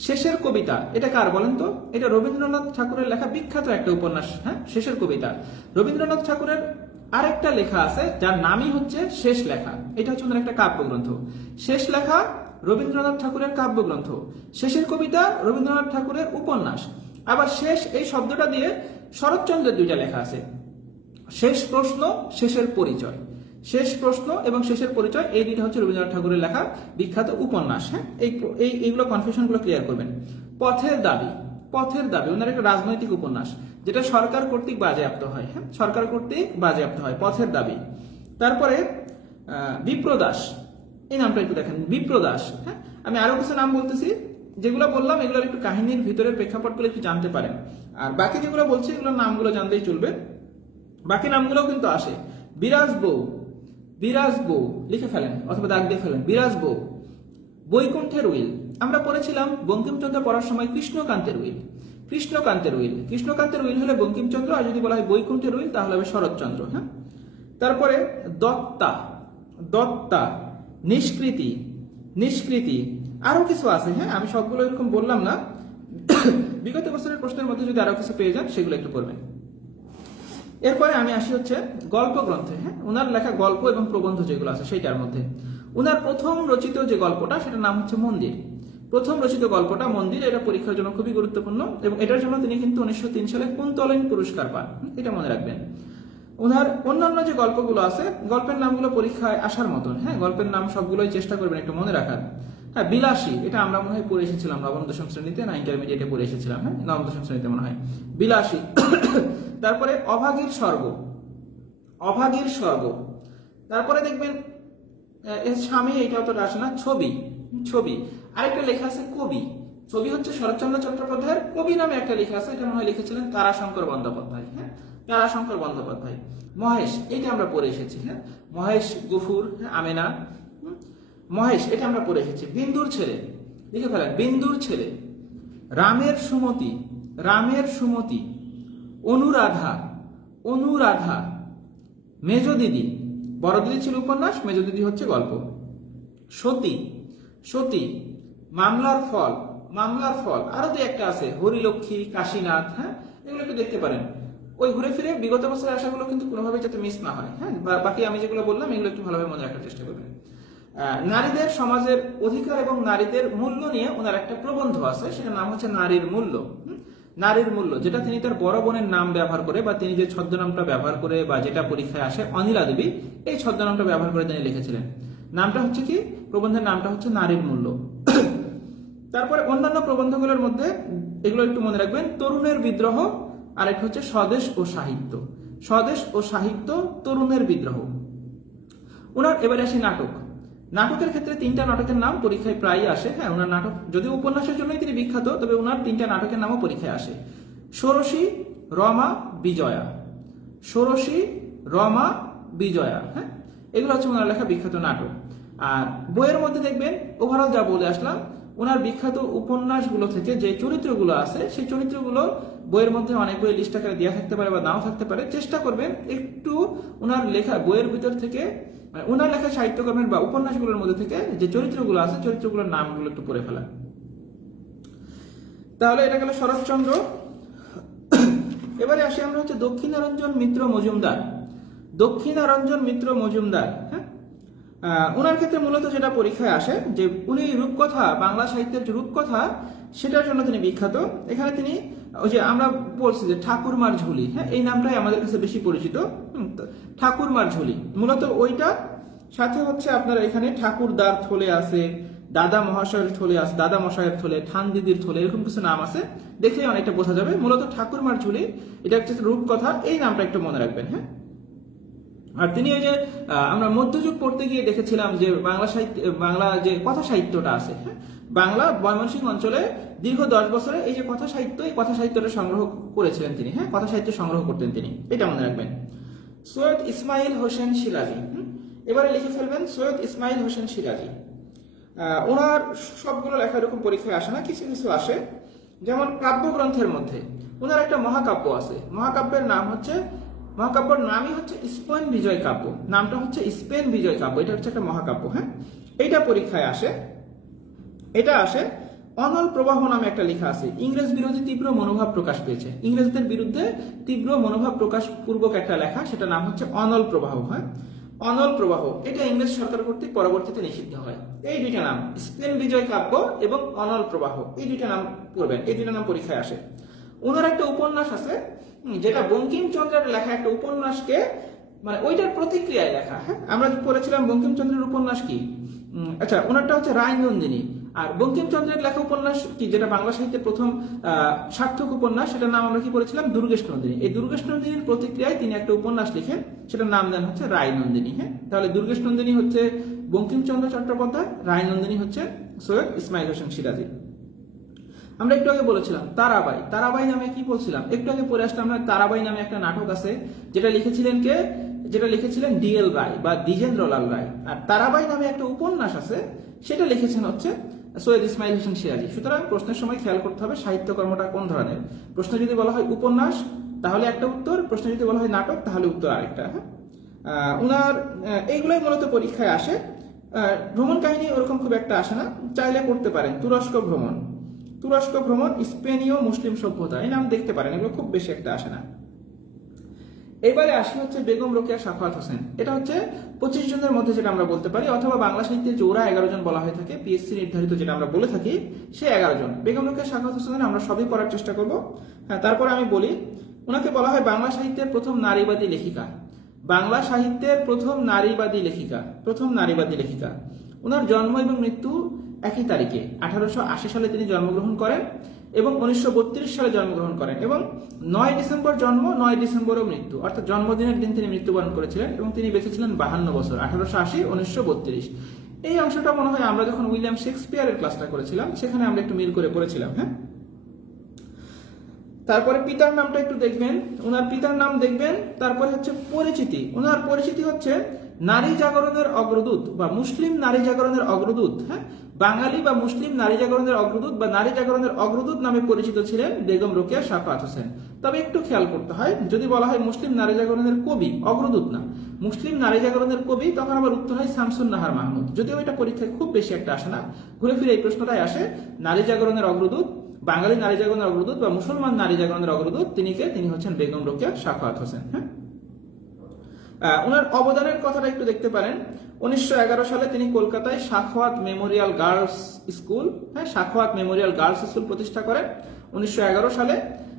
শেষের কবিতা, এটা কার বলেন তো? এটা রবীন্দ্রনাথ ঠাকুরের লেখা বিখ্যাত একটা উপন্যাস। হ্যাঁ, শেষের কবিতা, রবীন্দ্রনাথ ঠাকুরের আরেকটা লেখা আছে যার নামই হচ্ছে শেষ লেখা। এটা হচ্ছে ওনার একটা কাব্যগ্রন্থ। শেষ লেখা রবীন্দ্রনাথ ঠাকুরের কাব্যগ্রন্থ, শেষের কবিতা রবীন্দ্রনাথ ঠাকুরের উপন্যাস। আবার শেষ এই শব্দটা দিয়ে শরৎচন্দ্রের দুইটা লেখা আছে, শেষ প্রশ্ন, শেষের পরিচয়। শেষ প্রশ্ন এবং শেষের পরিচয়, এই দুইটা হচ্ছে রবীন্দ্রনাথ ঠাকুরের লেখা বিখ্যাত উপন্যাস। হ্যাঁ, এইগুলো কনফিউশনগুলো ক্লিয়ার করবেন। পথের দাবি, পথের দাবি ওনার একটা রাজনৈতিক উপন্যাস, যেটা সরকার কর্তৃক বাজেয়াপ্ত হয়। হ্যাঁ, সরকার কর্তৃক বাজেয়াপ্ত হয়, পথের দাবি। তারপরে বিপ্রদাস, এই নামটা একটু দেখেন, বিপ্রদাস। হ্যাঁ, আমি আরো কিছু নাম বলতেছি, যেগুলো বললাম এগুলোর একটু কাহিনীর ভিতরের প্রেক্ষাপটগুলো একটু জানতে পারেন, আর বাকি যেগুলো বলছি এগুলোর নামগুলো জানতেই চলবে। বাকি নামগুলো কিন্তু আসে। বিরাজ বউ, বিরাজ বউ লিখে ফেলেন অথবা দাগ দিয়ে ফেলেন, বিরাজ বউ। বৈকুণ্ঠের উইল, আমরা পড়েছিলাম বঙ্কিমচন্দ্র পড়ার সময় কৃষ্ণকান্তের উইল। কৃষ্ণকান্তের উইল, কৃষ্ণকান্তের উইল হলে বঙ্কিমচন্দ্র, আর যদি বলা হয় বৈকুণ্ঠের উইল তাহলে হবে শরৎচন্দ্র। হ্যাঁ, তারপরে দত্তা, দত্তা। নিষ্কৃতি, নিষ্কৃতি, আরো কিছু আছে। হ্যাঁ, আমি সবগুলো এরকম বললাম না, বিগত বছরের প্রশ্নের মধ্যে যদি আরো কিছু পেয়ে যান সেগুলো একটু পড়বেন। এরপরে আমি আসি হচ্ছে গল্প গ্রন্থে। হ্যাঁ, ওনার লেখা গল্প এবং প্রবন্ধ যেগুলো আছে সেইটার মধ্যে ওনার প্রথম রচিত যে গল্পটা সেটার নাম হচ্ছে মন্দির। প্রথম রচিত গল্পটা মন্দির, এটা পরীক্ষার জন্য খুবই গুরুত্বপূর্ণ এবং এটার জন্য তিনি কিন্তু 1903 সালে কুন্তলীন পুরস্কার পান, এটা মনে রাখবেন। ওনার অন্যান্য যে গল্পগুলো আছে গল্পের নামগুলো পরীক্ষায় আসার মতন। হ্যাঁ, গল্পের নাম সবগুলোই চেষ্টা করবেন একটু মনে রাখার। হ্যাঁ, বিলাসী, এটা আমরা মনে হয় পড়ে এসেছিলাম নবম দশম শ্রেণীতে, না ইন্টারমিডিয়েটে পড়ে এসেছিলাম। হ্যাঁ, নবম দশম শ্রেণীতে মনে হয় বিলাসী। তারপরে অভাগীর স্বর্গ, অভাগীর স্বর্গ। তারপরে দেখবেন এর স্বামী, এটা অতটা আসে না, ছবি, ছবি। আরেকটা লেখা আছে কবি। ছবি হচ্ছে শরৎচন্দ্র চট্টোপাধ্যায়ের, কবি নামে একটা লেখা আছে, এটা মনে হয় লিখেছিলেন তারাশঙ্কর বন্দ্যোপাধ্যায়। হ্যাঁ, তারাশঙ্কর বন্দ্যোপাধ্যায়। মহেশ, এটা আমরা পড়ে এসেছি। হ্যাঁ, মহেশ, গফুর, আমেনা। মহেশ, এটা আমরা পড়ে এসেছি। বিন্দুর ছেলে, লিখে ফেলেন, বিন্দুর ছেলে। রামের সুমতি, রামের সুমতি। অনুরাধা, অনুরাধা। মেজ দিদি, বড় দিদি ছিল উপন্যাস, মেজ দিদি হচ্ছে গল্প। সতী, সতী। মামলার ফল, মামলার ফল। আরো দুই একটা আছে, হরিলক্ষ্মী, কাশীনাথ। হ্যাঁ, এগুলো একটু দেখতে পারেন। ওই ঘুরে ফিরে বিগত বছরের আশাগুলো কিন্তু কোনোভাবে যাতে মিস না হয়। হ্যাঁ, বাকি আমি যেগুলো বললাম এগুলো একটু ভালোভাবে মনে রাখার চেষ্টা করবেন। নারীদের সমাজের অধিকার এবং নারীদের মূল্য নিয়ে ওনার একটা প্রবন্ধ আছে, সেটার নাম হচ্ছে নারীর মূল্য। নারীর মূল্য, যেটা তিনি তার বড় বোনের নাম ব্যবহার করে, বা তিনি যে ছদ্মনামটা ব্যবহার করে, বা যেটা পরীক্ষায় আসে অনিলা দেবী, এই ছদ্মনামটা ব্যবহার করে তিনি লিখেছিলেন। নামটা হচ্ছে কি, প্রবন্ধের নামটা হচ্ছে নারীর মূল্য। তারপরে অন্যান্য প্রবন্ধগুলোর মধ্যে এগুলো একটু মনে রাখবেন, তরুণের বিদ্রোহ, আর একটা হচ্ছে স্বদেশ ও সাহিত্য। স্বদেশ ও সাহিত্য, তরুণের বিদ্রোহ। ওনার এবারে আসি নাটক। নাটকের ক্ষেত্রে তিনটা নাটকের নাম পরীক্ষায় প্রায়ই আসে। হ্যাঁ, ওনার নাটক যদিও উপন্যাসের জন্যই তিনি বিখ্যাত, তবে ওনার তিনটা নাটকের নামও পরীক্ষায় আসে। ষোড়শী, রমা, বিজয়া। ষোড়শী, রমা, বিজয়া। হ্যাঁ, এগুলো হচ্ছে ওনার লেখা বিখ্যাত নাটক। আর বইয়ের মধ্যে দেখবেন ওভারঅল যা বলে আসলাম, ওনার বিখ্যাত উপন্যাসগুলো থেকে যে চরিত্রগুলো আছে সেই চরিত্রগুলো বইয়ের মধ্যে অনেক বই লিস্ট আকারে দেওয়া থাকতে পারে বা নাও থাকতে পারে। চেষ্টা করবেন একটু ওনার লেখা বইয়ের ভিতর থেকে, মানে ওনার লেখা সাহিত্যকর্মের বা উপন্যাসগুলোর মধ্যে থেকে যে চরিত্রগুলো আছে চরিত্রগুলোর নামগুলো একটু পড়ে ফেলা। তাহলে এটা গেল শরৎচন্দ্র। এবারে আসি আমরা হচ্ছে দক্ষিণারঞ্জন মিত্র মজুমদার। দক্ষিণারঞ্জন মিত্র মজুমদার। হ্যাঁ, ওনার ক্ষেত্রে মূলত যেটা পরীক্ষায় আসে যে উনি রূপকথা, বাংলা সাহিত্যের যে রূপকথা সেটার জন্য তিনি বিখ্যাত। এখানে তিনি ওই যে আমরা বলছি যে ঠাকুরমার ঝুলি, হ্যাঁ, এই নামটাই আমাদের কাছে বেশি পরিচিত। ঠাকুরমার ঝুলি মূলত ওইটা, সাথে হচ্ছে আপনার এখানে ঠাকুরদার থলে আছে, দাদা মহাশয়ের থলে আছে, দাদা মশাইয়ের থলে, ঠান দিদির থলে, এরকম কিছু নাম আছে, দেখলেই অনেকটা বোঝা যাবে। মূলত ঠাকুরমার ঝুলি এটা হচ্ছে রূপকথা, এই নামটা একটু মনে রাখবেন। হ্যাঁ, আর তিনি ওই যে আমরা মধ্যযুগ পড়তে গিয়ে দেখেছিলাম যে বাংলা সাহিত্য, বাংলা যে কথা সাহিত্যটা আছে, হ্যাঁ, বাংলা ময়মনসিংহ অঞ্চলে দীর্ঘ 10 বছরে এই যে কথা সাহিত্য, এই কথা সাহিত্যটা সংগ্রহ করেছিলেন তিনি। হ্যাঁ, কথা সাহিত্য সংগ্রহ করতেন তিনি, এটা মনে রাখবেন। সৈয়দ ইসমাইল হোসেন সিরাজি। এবারে লিখে ফেলবেন সৈয়দ ইসমাইল হোসেন সিরাজি। ওনার সবগুলো লেখা এরকম পরীক্ষায় আসে না, কিছু কিছু আসে। যেমন কাব্যগ্রন্থের মধ্যে ওনার একটা মহাকাব্য আছে, মহাকাব্যের নাম হচ্ছে, মহাকাব্যের নামই হচ্ছে স্পেন বিজয় কাব্য। নামটা হচ্ছে স্পেন বিজয় কাব্য, এটা হচ্ছে একটা মহাকাব্য। হ্যাঁ, এইটা পরীক্ষায় আসে। এটা আসে অনল প্রবাহ নামে একটা লেখা আছে, ইংরেজ বিরোধী তীব্র মনোভাব প্রকাশ পেয়েছে, ইংরেজদের বিরুদ্ধে তীব্র মনোভাব প্রকাশ পূর্বক একটা লেখা, সেটা নাম হচ্ছে অনল প্রবাহ। হ্যাঁ, অনল প্রবাহ এটা ইংরেজ সরকার কর্তৃক পরবর্তীতে নিষিদ্ধ হয়। এই দুইটা নাম, স্পেন বিজয় কাব্য এবং অনল প্রবাহ, এই দুইটা নাম পড়বেন, এই দুইটা নাম পরীক্ষায় আসে। ওনার একটা উপন্যাস আছে যেটা বঙ্কিমচন্দ্রের লেখা একটা উপন্যাসকে মানে ওইটার প্রতিক্রিয়ায় লেখা। হ্যাঁ, আমরা পড়েছিলাম বঙ্কিমচন্দ্রের উপন্যাস কি, আচ্ছা ওনারটা হচ্ছে রায়নন্দিনী। আর বঙ্কিমচন্দ্রের লেখা উপন্যাস কি, যেটা বাংলা সাহিত্যের প্রথম সার্থক উপন্যাস, সেটার নাম আমরা কি পড়েছিলাম, দুর্গেশ নন্দিনী। এই দুর্গেশ নন্দিনীর প্রতিক্রিয়ায় তিনি একটা উপন্যাস লিখেন, সেটার নাম দেন হচ্ছে রায়নন্দিনী। হ্যাঁ, তাহলে দুর্গেশ নন্দিনী হচ্ছে বঙ্কিমচন্দ্র চট্টোপাধ্যায়, রায়নন্দিনী হচ্ছে সৈয়দ ইসমাইল হোসেন সিরাজি। আমরা একটু আগে বলেছিলাম তারাবাই, তারাবাই নামে কি বলছিলাম, একটু আগে পড়ে আসলাম আমরা, তারাবাই নামে একটা নাটক আছে যেটা লিখেছিলেন কে, যেটা লিখেছিলেন ডিএল রায় বা দ্বিজেন্দ্রলাল রায়। আর তারাবাই নামে একটা উপন্যাস আছে, সেটা লিখেছেন হচ্ছে সৈয়দ ইসমাইল হোসেন সিরাজি। সুতরাং প্রশ্নের সময় খেয়াল করতে হবে সাহিত্যকর্মটা কোন ধরনের। প্রশ্ন যদি বলা হয় উপন্যাস তাহলে একটা উত্তর, প্রশ্ন যদি বলা হয় নাটক তাহলে উত্তর আরেকটা। হ্যাঁ, উনার এইগুলোই মূলত পরীক্ষায় আসে। ভ্রমণ কাহিনী ওরকম খুব একটা আসে না, চাইলে পড়তে পারেন তুরস্ক ভ্রমণ, তুরস্ক ভ্রমণ, স্পেনীয় মুসলিম সভ্যতা, এই নাম দেখতে পারেন, এগুলো খুব বেশি একটা আসে না। এবারে আসি হচ্ছে বেগম রোকেয়া সাখাওয়াত হোসেন, এটা হচ্ছে 25 জনের মধ্যে যেটা আমরা বলতে পারি, অথবা বাংলা সাহিত্যে জোড়া 11 জন বলা হয়ে থাকে, পিএসসি নির্ধারিত যেটা আমরা বলে থাকি সে 11 জন। বেগম রোকেয়া সাখাওয়াত হোসেন আমরা সবই পড়ার চেষ্টা করব। হ্যাঁ, তারপর আমি বলি ওনাকে বলা হয় বাংলা সাহিত্যের প্রথম নারীবাদী লেখিকা, বাংলা সাহিত্যের প্রথম নারীবাদী লেখিকা, প্রথম নারীবাদী লেখিকা। ওনার জন্ম এবং মৃত্যু একই তারিখে, 1880 সালে তিনি জন্মগ্রহণ করেন এবং 1932 সালে জন্মগ্রহণ করেন, এবং 9 ডিসেম্বর জন্ম, 9 ডিসেম্বরও মৃত্যু, অর্থাৎ জন্মদিনের দিন তিনি মৃত্যুবরণ করেছিলেন এবং তিনি বেঁচে ছিলেন 52 বছর, 1880 1932। এই অংশটা মনে হয় আমরা যখন উইলিয়াম শেক্সপিয়ারের ক্লাসটা করেছিলাম সেখানে আমরা একটু মিল করে পড়েছিলাম। হ্যাঁ, তারপরে পিতার নামটা একটু দেখবেন, ওনার পিতার নাম দেখবেন। তারপরে হচ্ছে পরিচিতি, ওনার পরিচিতি হচ্ছে নারী জাগরণের অগ্রদূত বা মুসলিম নারী জাগরণের অগ্রদূত। হ্যাঁ, বাঙালি বা মুসলিম নারী জাগরণের অগ্রদূত বা নারী জাগরণের অগ্রদূত নামে পরিচিত ছিলেন বেগম রোকেয়া সাখাওয়াত হোসেন। তবে একটু খেয়াল করতে হয়, যদি বলা হয় মুসলিম নারী জাগরণের কবি, অগ্রদূত না, মুসলিম নারী জাগরণের কবি, তখন আবার উত্তর হয় শামসুন নাহার মাহমুদ। যদিও এটা পরীক্ষায় খুব বেশি একটা আসে না, ঘুরে ফিরে এই প্রশ্নটাই আসে, নারী জাগরণের অগ্রদূত, বাঙালি নারী জাগরণের অগ্রদূত বা মুসলমান নারী জাগরণের অগ্রদূত তিনি কে, তিনি হচ্ছেন বেগম রোকেয়া সাখাওয়াত হোসেন। হ্যাঁ, ওনার অবদানের কথাটা একটু দেখতে পারেন। 1911 সালে তিনি কলকাতায় সাখাওয়াত মেমোরিয়াল গার্লস স্কুল, হ্যাঁ সাখাওয়াত মেমোরিয়াল গার্লস স্কুল প্রতিষ্ঠা করেন 1911 সালে।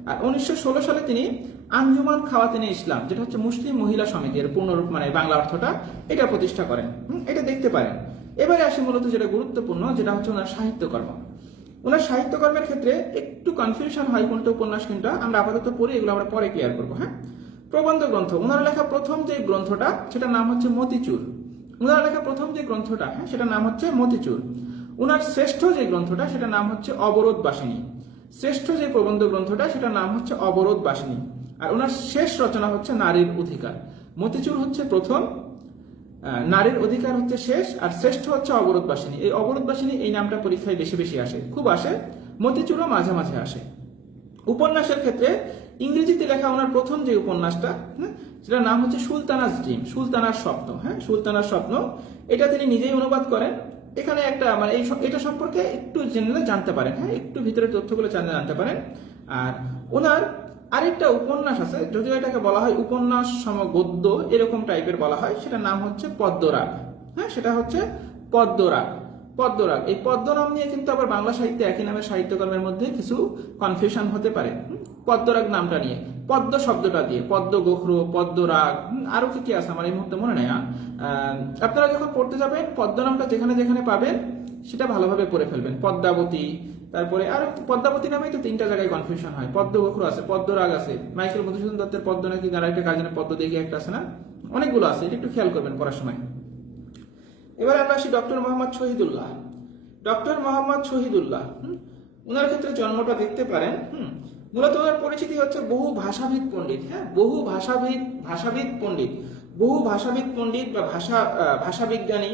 আর 1916 সালে তিনি আঞ্জুমান খাওয়াতিনে ইসলাম, যেটা হচ্ছে মুসলিম মহিলা সমিতি, এর পূর্ণরূপ মানে বাংলা অর্থটা, এটা প্রতিষ্ঠা করেন। এটা দেখতে পারেন। এবারে আসি মূলত যেটা গুরুত্বপূর্ণ, যেটা হচ্ছে ওনার সাহিত্যকর্ম। ওনার সাহিত্যকর্মের ক্ষেত্রে একটু কনফিউশন হয় কোনটা উপন্যাস কোনটা, আমরা আপাতত পড়ি, এগুলো আমরা পরে ক্লিয়ার করবো। হ্যাঁ, প্রবন্ধ গ্রন্থ, ওনার লেখা প্রথম যে গ্রন্থটা সেটার নাম হচ্ছে মতিচুর। ওনার লেখা প্রথম যে গ্রন্থটা, হ্যাঁ সেটার নাম হচ্ছে মতিচুর। ওনার শ্রেষ্ঠ যে গ্রন্থটা সেটার নাম হচ্ছে অবরোধ বাসিনী। শ্রেষ্ঠ যে প্রবন্ধ গ্রন্থটা সেটার নাম হচ্ছে অবরোধ বাসিনী। আর ওনার শেষ রচনা হচ্ছে নারীর অধিকার। মতিচুর হচ্ছে প্রথম, নারীর অধিকার হচ্ছে শেষ, আর শ্রেষ্ঠ হচ্ছে অবরোধ বাসিনী। এই অবরোধ বাসিনী এই নামটা পরীক্ষায় বেশি বেশি আসে, খুব আসে, মতিচুরও মাঝে মাঝে আসে। উপন্যাসের ক্ষেত্রে ইংরেজিতে লেখা ওনার প্রথম যে উপন্যাসটা, সেটার নাম হচ্ছে সুলতানাস ড্রিম, সুলতানার স্বপ্ন। হ্যাঁ, সুলতানার স্বপ্ন, এটা তিনি নিজেই অনুবাদ করেন। এখানে একটা মানে এটা সম্পর্কে একটু জেনে জানতে পারেন, হ্যাঁ একটু ভিতরে তথ্যগুলো জানতে পারেন। আর ওনার আরেকটা উপন্যাস আছে, যদিও এটাকে বলা হয় উপন্যাস সমগদ্য এরকম টাইপের বলা হয়, সেটার নাম হচ্ছে পদ্মরাগ। হ্যাঁ, সেটা হচ্ছে পদ্মরাগ। পদ্মরাগ, এই পদ্ম নাম নিয়ে কিন্তু আবার বাংলা সাহিত্যে একই নামের সাহিত্যকর্মের মধ্যে কিছু কনফিউশন হতে পারে। পদ্মরাগ নামটা নিয়ে, পদ্ম শব্দটা দিয়ে, পদ্ম গোখরো, পদ্মরাগ, আরো কি কি আছে আমার এই মুহূর্তে মনে নেই। আপনারা যখন পড়তে যাবেন পদ্ম নামটা যেখানে যেখানে পাবেন সেটা ভালোভাবে পড়ে ফেলবেন। পদ্মাবতী, তারপরে আর পদ্মাবতী নামেই তো 3টা জায়গায় কনফিউশন হয়, পদ্ম গোখরো আছে, পদ্মরাগ আছে, মাইকেল মধুসূদন দত্তের পদ্ম নাকি যারা একটা কাজে পদ্ম দেখে একটা আছে না, অনেকগুলো আছে, এটা একটু খেয়াল করবেন পড়ার সময়। এবার আমরা আসি ডক্টর মোহাম্মদ শহীদুল্লাহ। ডক্টর মোহাম্মদ শহীদুল্লাহ, ওনার ক্ষেত্রে জন্মটা দেখতে পারেন। মূলত ওনার পরিচিতি হচ্ছে বহু ভাষাবিদ পণ্ডিত। হ্যাঁ, বহু ভাষাবিদ পণ্ডিত, বহু ভাষাবিদ পণ্ডিত বা ভাষাবিজ্ঞানী,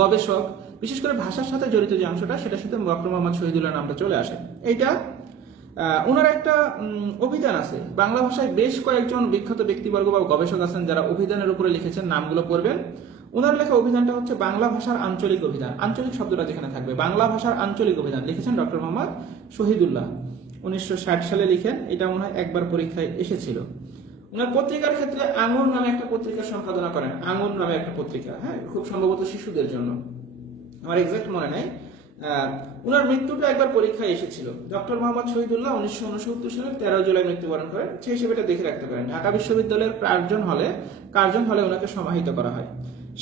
গবেষক, বিশেষ করে ভাষার সাথে জড়িত যে অংশটা সেটার সাথে ডক্টর মোহাম্মদ শহীদুল্লাহ নামটা চলে আসে। এইটা ওনার একটা অভিধান আছে, বাংলা ভাষায় বেশ কয়েকজন বিখ্যাত ব্যক্তিবর্গ বা গবেষক আছেন যারা অভিধানের উপরে লিখেছেন, নামগুলো পড়বেন। ওনার লেখা অভিধানটা হচ্ছে বাংলা ভাষার আঞ্চলিক অভিধান। আঞ্চলিক শব্দটা যেখানে থাকবে, বাংলা ভাষার আঞ্চলিক অভিধান লিখেছেন ডক্টর মোহাম্মদ শহীদুল্লাহ, 1960 সালে লিখেন। এটা মনে হয় একবার পরীক্ষায় এসেছিল। ওনার পত্রিকার ক্ষেত্রে আঙুর নামে একটা পত্রিকা সম্পাদনা করেন, আঙুর নামে একটা পত্রিকা, হ্যাঁ, খুব সম্ভবত শিশুদের জন্য, আমার এক্সাক্ট মনে নাই। ওনার মৃত্যুটা একবার পরীক্ষায় এসেছিল। ডক্টর মোহাম্মদ শহীদুল্লাহ 1969 সালে 13 জুলাই মৃত্যুবরণ করেন। সেই হিসেবে এটা দেখে রাখতে পারেন। ঢাকা বিশ্ববিদ্যালয়ের কার্জন হলে ওনাকে সমাহিত করা হয়।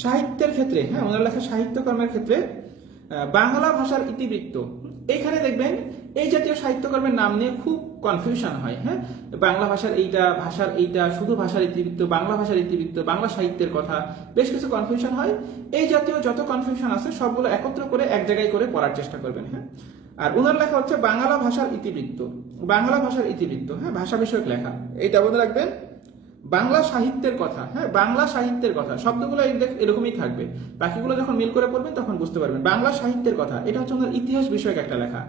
সাহিত্যের ক্ষেত্রে, হ্যাঁ, ওনার লেখা সাহিত্যকর্মের ক্ষেত্রে বাংলা ভাষার ইতিবৃত্ত, এখানে দেখবেন এই জাতীয় সাহিত্যকর্মের নাম নিয়ে খুব কনফিউশন হয়। হ্যাঁ, বাংলা ভাষার এইটা, শুধু ভাষার ইতিবৃত্ত, বাংলা ভাষার ইতিবৃত্ত, বাংলা সাহিত্যের কথা, বেশ কিছু কনফিউশন হয়। এই জাতীয় যত কনফিউশন আছে সবগুলো একত্র করে এক জায়গায় করে পড়ার চেষ্টা করবেন। হ্যাঁ, আর ওনার লেখা হচ্ছে বাংলা ভাষার ইতিবৃত্ত, বাংলা ভাষার ইতিবৃত্ত, হ্যাঁ, ভাষা বিষয়ক লেখা, এইটা মনে রাখবেন। বাংলা সাহিত্যের কথা, হ্যাঁ, বাংলা সাহিত্যের কথা, শব্দগুলো এরকমই থাকবে, বাকিগুলো যখন মিল করে পড়বেন তখন বুঝতে পারবেন। বাংলা সাহিত্যের কথা, এটা হচ্ছে ওনার ইতিহাস বিষয়ক একটা লেখা,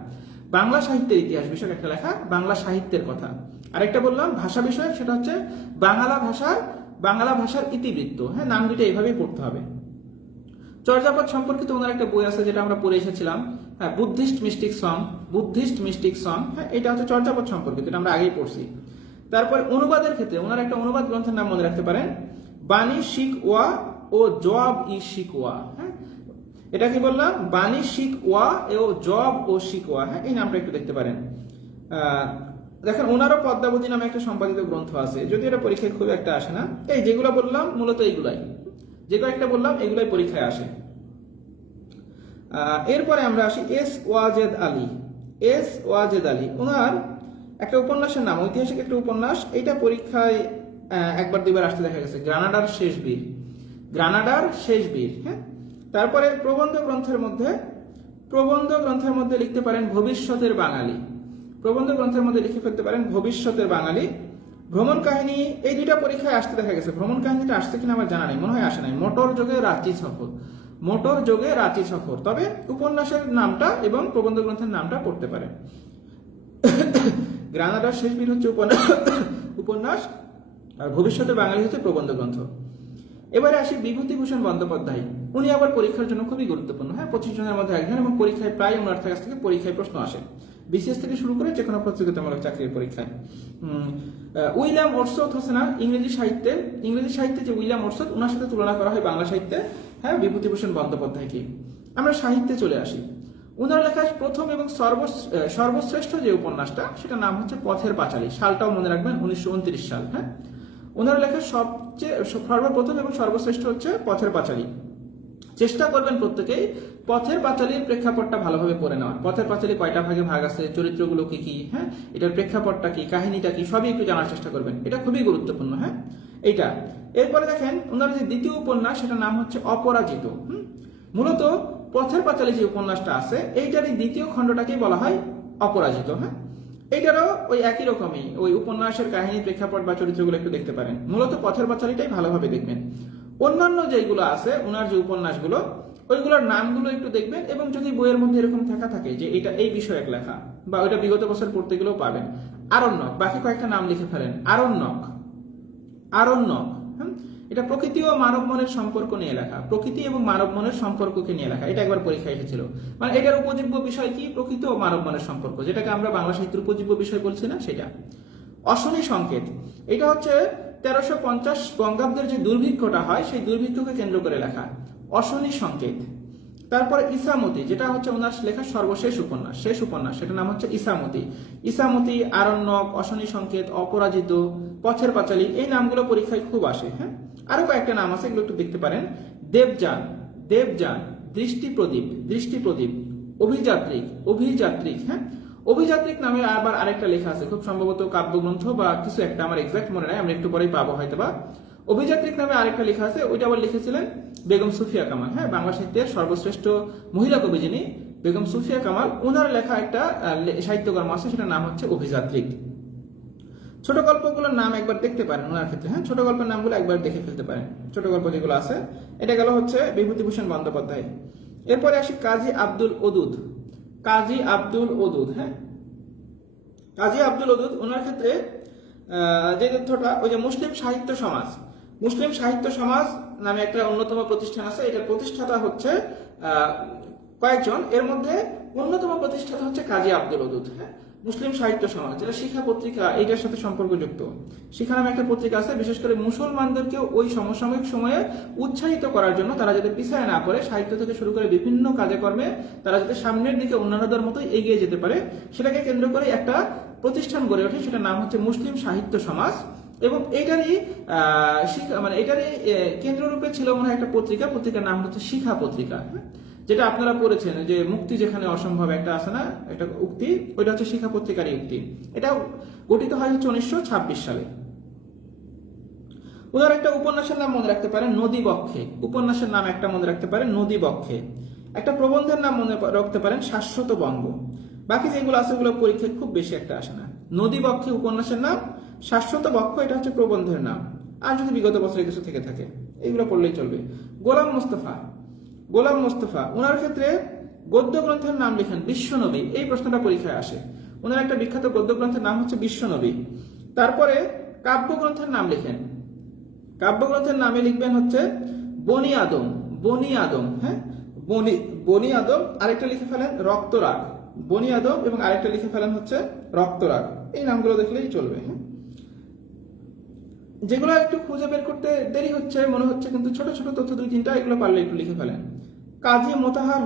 বাংলা সাহিত্যের ইতিহাস বিষয়ক একটা লেখা, বাংলা সাহিত্যের কথা। আরেকটা বললাম ভাষা বিষয়ক, সেটা হচ্ছে বাংলা ভাষার ইতিবৃত্ত, হ্যাঁ, নাম দুটো এইভাবেই পড়তে হবে। চর্যাপদ সম্পর্কিত ওনার একটা বই আছে যেটা আমরা পড়ে এসেছিলাম, হ্যাঁ, বুদ্ধিস্ট মিস্টিক সং, হ্যাঁ, এটা হচ্ছে চর্যাপদ সম্পর্কিত, এটা আমরা আগেই পড়ছি। তারপর অনুবাদের ক্ষেত্রে ওনার একটা অনুবাদ গ্রন্থের নাম মনে রাখতে পারেন, বাণী শিক ওয়া ও জওয়াব ই শিকওয়া। হ্যাঁ, এটা কি বললাম, বাণী শিক ওয়া ও জওয়াব ও শিকওয়া, হ্যাঁ, এই নামটা একটু দেখতে পারেন। দেখেন ওনারও পদ্মাবতী নামে একটা সম্পাদিত গ্রন্থ আছে, যদি এটা পরীক্ষায় খুব একটা আসে না। এই যেগুলো বললাম মূলত এইগুলাই, যে কয়েকটা বললাম এগুলাই পরীক্ষায় আসে। এরপরে আমরা আসি এস ওয়াজেদ আলী। ওনার একটা উপন্যাসের নাম, ঐতিহাসিক একটা উপন্যাস, এইটা পরীক্ষায় একবার দুইবার আসতে দেখা গেছে, গ্রানাডার শেষ বীর। হ্যাঁ, তারপরে প্রবন্ধ গ্রন্থের মধ্যে লিখতে পারেন ভবিষ্যতের বাঙালি, লিখে ফেলতে পারেন ভবিষ্যতের বাঙালি। ভ্রমণ কাহিনী, এই দুইটা পরীক্ষায় আসতে দেখা গেছে, ভ্রমণ কাহিনীটা আসছে কিনা আমার জানা নেই, মনে হয় আসে নাই। মোটর যোগে রাঁচি সফর, তবে উপন্যাসের নামটা এবং প্রবন্ধ গ্রন্থের নামটা পড়তে পারেন। গ্রানাডার শেষ বীর হচ্ছে উপন্যাস, আর ভবিষ্যতের বাঙালি হচ্ছে প্রবন্ধ গ্রন্থ। এবারে আসি বিভূতিভূষণ বন্দ্যোপাধ্যায়, উনি আবার পরীক্ষার জন্য খুবই গুরুত্বপূর্ণ। হ্যাঁ, 25 জনের মধ্যে একজন, এবং পরীক্ষায় প্রায় ওনার কাছ থেকে পরীক্ষায় প্রশ্ন আসে, বিসিএস থেকে শুরু করে যে কোনো প্রতিযোগিতামূলক চাকরির পরীক্ষায়। উইলিয়াম ওর্ডসওয়ার্থ হচ্ছে না ইংরেজি সাহিত্যে যে উইলিয়াম ওর্ডসওয়ার্থ, ওনার সাথে তুলনা করা হয় বাংলা সাহিত্যে, হ্যাঁ, বিভূতিভূষণ বন্দ্যোপাধ্যায়কে। আমরা সাহিত্যে চলে আসি। ওনার লেখা প্রথম এবং সর্বশ্রেষ্ঠ যে উপন্যাসটা, সেটা নাম হচ্ছে পথের পাঁচালী, সালটাও মনে রাখবেন 1929 সাল। হ্যাঁ, ওনার লেখা সর্বপ্রথম এবং সর্বশ্রেষ্ঠ হচ্ছে পথের পাঁচালী। চেষ্টা করবেন প্রত্যেকেই পথের পাঁচালীর প্রেক্ষাপটটা ভালোভাবে পড়ে নেওয়ার। পথের পাঁচালী কয়টা ভাগে ভাগ আছে, চরিত্রগুলো কি, হ্যাঁ, এটার প্রেক্ষাপটটা কি, কাহিনীটা কি, সবই একটু জানার চেষ্টা করবেন, এটা খুবই গুরুত্বপূর্ণ। হ্যাঁ, এইটা। এরপরে দেখেন ওনার যে দ্বিতীয় উপন্যাস, সেটার নাম হচ্ছে অপরাজিত। মূলত পথের পাঁচালী যে উপন্যাসটা আছে, এইটারই দ্বিতীয় খণ্ডটাকেই বলা হয় অপরাজিত। হ্যাঁ, এইটারও ওই একই রকমই, ওই উপন্যাসের কাহিনী, প্রেক্ষাপট বা চরিত্রগুলো একটু দেখতে পারেন। মূলত পথের পাঁচালীটাই ভালোভাবে দেখবেন। অন্যান্য যেগুলো আছে ওনার যে উপন্যাসগুলো, ওইগুলোর নামগুলো একটু দেখবেন, এবং যদি বইয়ের মধ্যে এরকম থাকে যে এটা এই বিষয়ক লেখা, বা ওইটা বিগত বছর পড়তে গেলেও পাবেন। আরণ্যক, বাকি কয়েকটা নাম লিখে ফেলেন। আরণ্যক, এটা প্রকৃতি ও মানব মনের সম্পর্ক নিয়ে লেখা, প্রকৃতি এবং মানব মনের সম্পর্ককে নিয়ে লেখা, এটা একবার পরীক্ষায় এসেছিল। মানে এটার উপজীব্য বিষয় কি, প্রকৃতি ও মানব মনের সম্পর্ক, যেটাকে আমরা বাংলা সাহিত্যের উপজীব্য বিষয় বলছি না, সেটা। অশনি সংকেত, এটা হচ্ছে 1350 বঙ্গাব্দের যে দুর্ভিক্ষটা হয়, সেই দুর্ভিক্ষকে কেন্দ্র করে লেখা, অশনি সংকেত। তারপরে ইসামতি, যেটা হচ্ছে ওনার লেখা সর্বশেষ উপন্যাস, সেটা নাম হচ্ছে ইসামতি, আরণ্যক, অশনি সংকেত, অপরাজিত, পথের পাঁচালী, এই নামগুলো পরীক্ষায় খুব আসে। হ্যাঁ, আরো কয়েকটা নাম আছে, এগুলো একটু দেখতে পারেন। দেবযান, দৃষ্টিপ্রদীপ, অভিযাত্রিক। হ্যাঁ, অভিযাত্রিক নামে আবার আরেকটা লেখা আছে, খুব সম্ভবত কাব্যগ্রন্থ বা কিছু একটা, আমার এক্সাক্ট মনে নাই, আমরা একটু পরেই পাবো হয়তো বা। অভিযাত্রিক নামে আরেকটা লেখা আছে, ওইটা আবার লিখেছিলেন বেগম সুফিয়া কামাল। হ্যাঁ, বাংলা সাহিত্যের সর্বশ্রেষ্ঠ মহিলা কবি যিনি, বেগম সুফিয়া কামাল, ওনার লেখা একটা সাহিত্যকর্ম আছে, সেটার নাম হচ্ছে অভিযাত্রিক। ছোট গল্পগুলোর নাম একবার দেখতে পারেন ওনার ক্ষেত্রে। হ্যাঁ, ছোট গল্পের নামগুলো একবার দেখে ফেলতে পারেন, ছোট গল্প যেগুলো আছে। এটা গেল হচ্ছে বিভূতিভূষণ বন্দ্যোপাধ্যায়। এরপরে আসি কাজী আব্দুল ওদুদ। হ্যাঁ, কাজী আব্দুল ওদুদ, ওনার ক্ষেত্রে যে তথ্যটা, ওই যে মুসলিম সাহিত্য সমাজ নামে একটা অন্যতম প্রতিষ্ঠান আছে। এটার প্রতিষ্ঠাতা হচ্ছে কয়েকজন, এর মধ্যে অন্যতম প্রতিষ্ঠাতা হচ্ছে কাজী আব্দুল ওদুদ। হ্যাঁ, মুসলিম সাহিত্য সমাজ, যেটা শিক্ষা পত্রিকা, এইটার সাথে সম্পর্কযুক্ত। শিক্ষা নামে একটা পত্রিকা আছে, বিশেষ করে মুসলমানদেরকেও ওই সমসাময়িক সময়ে উৎসাহিত করার জন্য, তারা যাতে পিছায় না পড়ে, সাহিত্য থেকে শুরু করে বিভিন্ন কাজে কর্মে তারা যাতে সামনের দিকে অন্যান্যদের মতো এগিয়ে যেতে পারে, সেটাকে কেন্দ্র করে একটা প্রতিষ্ঠান গড়ে ওঠে, সেটার নাম হচ্ছে মুসলিম সাহিত্য সমাজ। এবং এটারই এটারই কেন্দ্ররূপে ছিল মনে হয় একটা পত্রিকার নাম হচ্ছে শিখা পত্রিকা। যেটা আপনারা পড়েছেন যে মুক্তি যেখানে অসম্ভব, একটা আছে না একটা উক্তি, ওইটা হচ্ছে শিক্ষা পত্রিকারই উক্তি। এটা গঠিত হয় 1926 সালে। ওনার একটা উপন্যাসের নাম মনে রাখতে পারেন নদী বক্ষে, উপন্যাসের নাম একটা মনে রাখতে পারেন নদী বক্ষে। একটা প্রবন্ধের নাম মনে রাখতে পারেন শাশ্বত বঙ্গ। বাকি যেগুলো আছে ওগুলো পরীক্ষায় খুব বেশি একটা আসে না। নদী বক্ষে উপন্যাসের নাম, শাশ্বত বক্ষ এটা হচ্ছে প্রবন্ধের নাম। আর যদি বিগত বছরে কিছু থেকে থাকে এগুলো পড়লেই চলবে। গোলাম মোস্তফা ওনার ক্ষেত্রে গদ্য গ্রন্থের নাম লিখেন বিশ্বনবী, এই প্রশ্নটা পরীক্ষায় আসে। ওনার একটা বিখ্যাত গদ্য গ্রন্থের নাম হচ্ছে বিশ্বনবী। তারপরে কাব্যগ্রন্থের নাম লিখেন, কাব্যগ্রন্থের নামে লিখবেন হচ্ছে বনি আদম। হ্যাঁ, বনি আদম। আরেকটা লিখে ফেলেন রক্তরাগ, বনি আদম, এবং আরেকটা লিখে ফেলেন হচ্ছে রক্তরাগ। এই নামগুলো দেখলেই চলবে। হ্যাঁ, যেগুলো একটু খুঁজে বের করতে দেরি হচ্ছে মনে হচ্ছে, কিন্তু ছোট ছোট তথ্য 2-3টা, এগুলো পারলে একটু লিখে ফেলেন। কাজী মোতাহার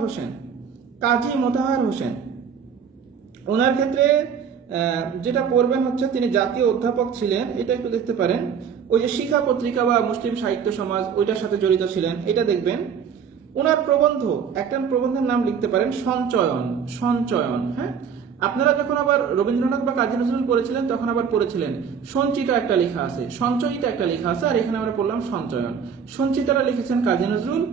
হোসেন ওনার ক্ষেত্রে যেটা পড়বেন হচ্ছে তিনি জাতীয় অধ্যাপক ছিলেন, এটা একটু দেখতে পারেন। ওই যে শিক্ষা পত্রিকা বা মুসলিম সাহিত্য সমাজ, ওইটার সাথে জড়িত ছিলেন, এটা দেখবেন। ওনার একটা প্রবন্ধের নাম লিখতে পারেন সঞ্চয়ন। হ্যাঁ, আপনারা যখন আবার রবীন্দ্রনাথ বা কাজী নজরুল পড়েছিলেন তখন আবার পড়েছিলেন সঞ্চিতা একটা লেখা আছে, সঞ্চয়িতা একটা লেখা আছে, আর এখানে আমরা পড়লাম সঞ্চয়ন। সঞ্চিতাটা লিখেছেন কাজী নজরুল,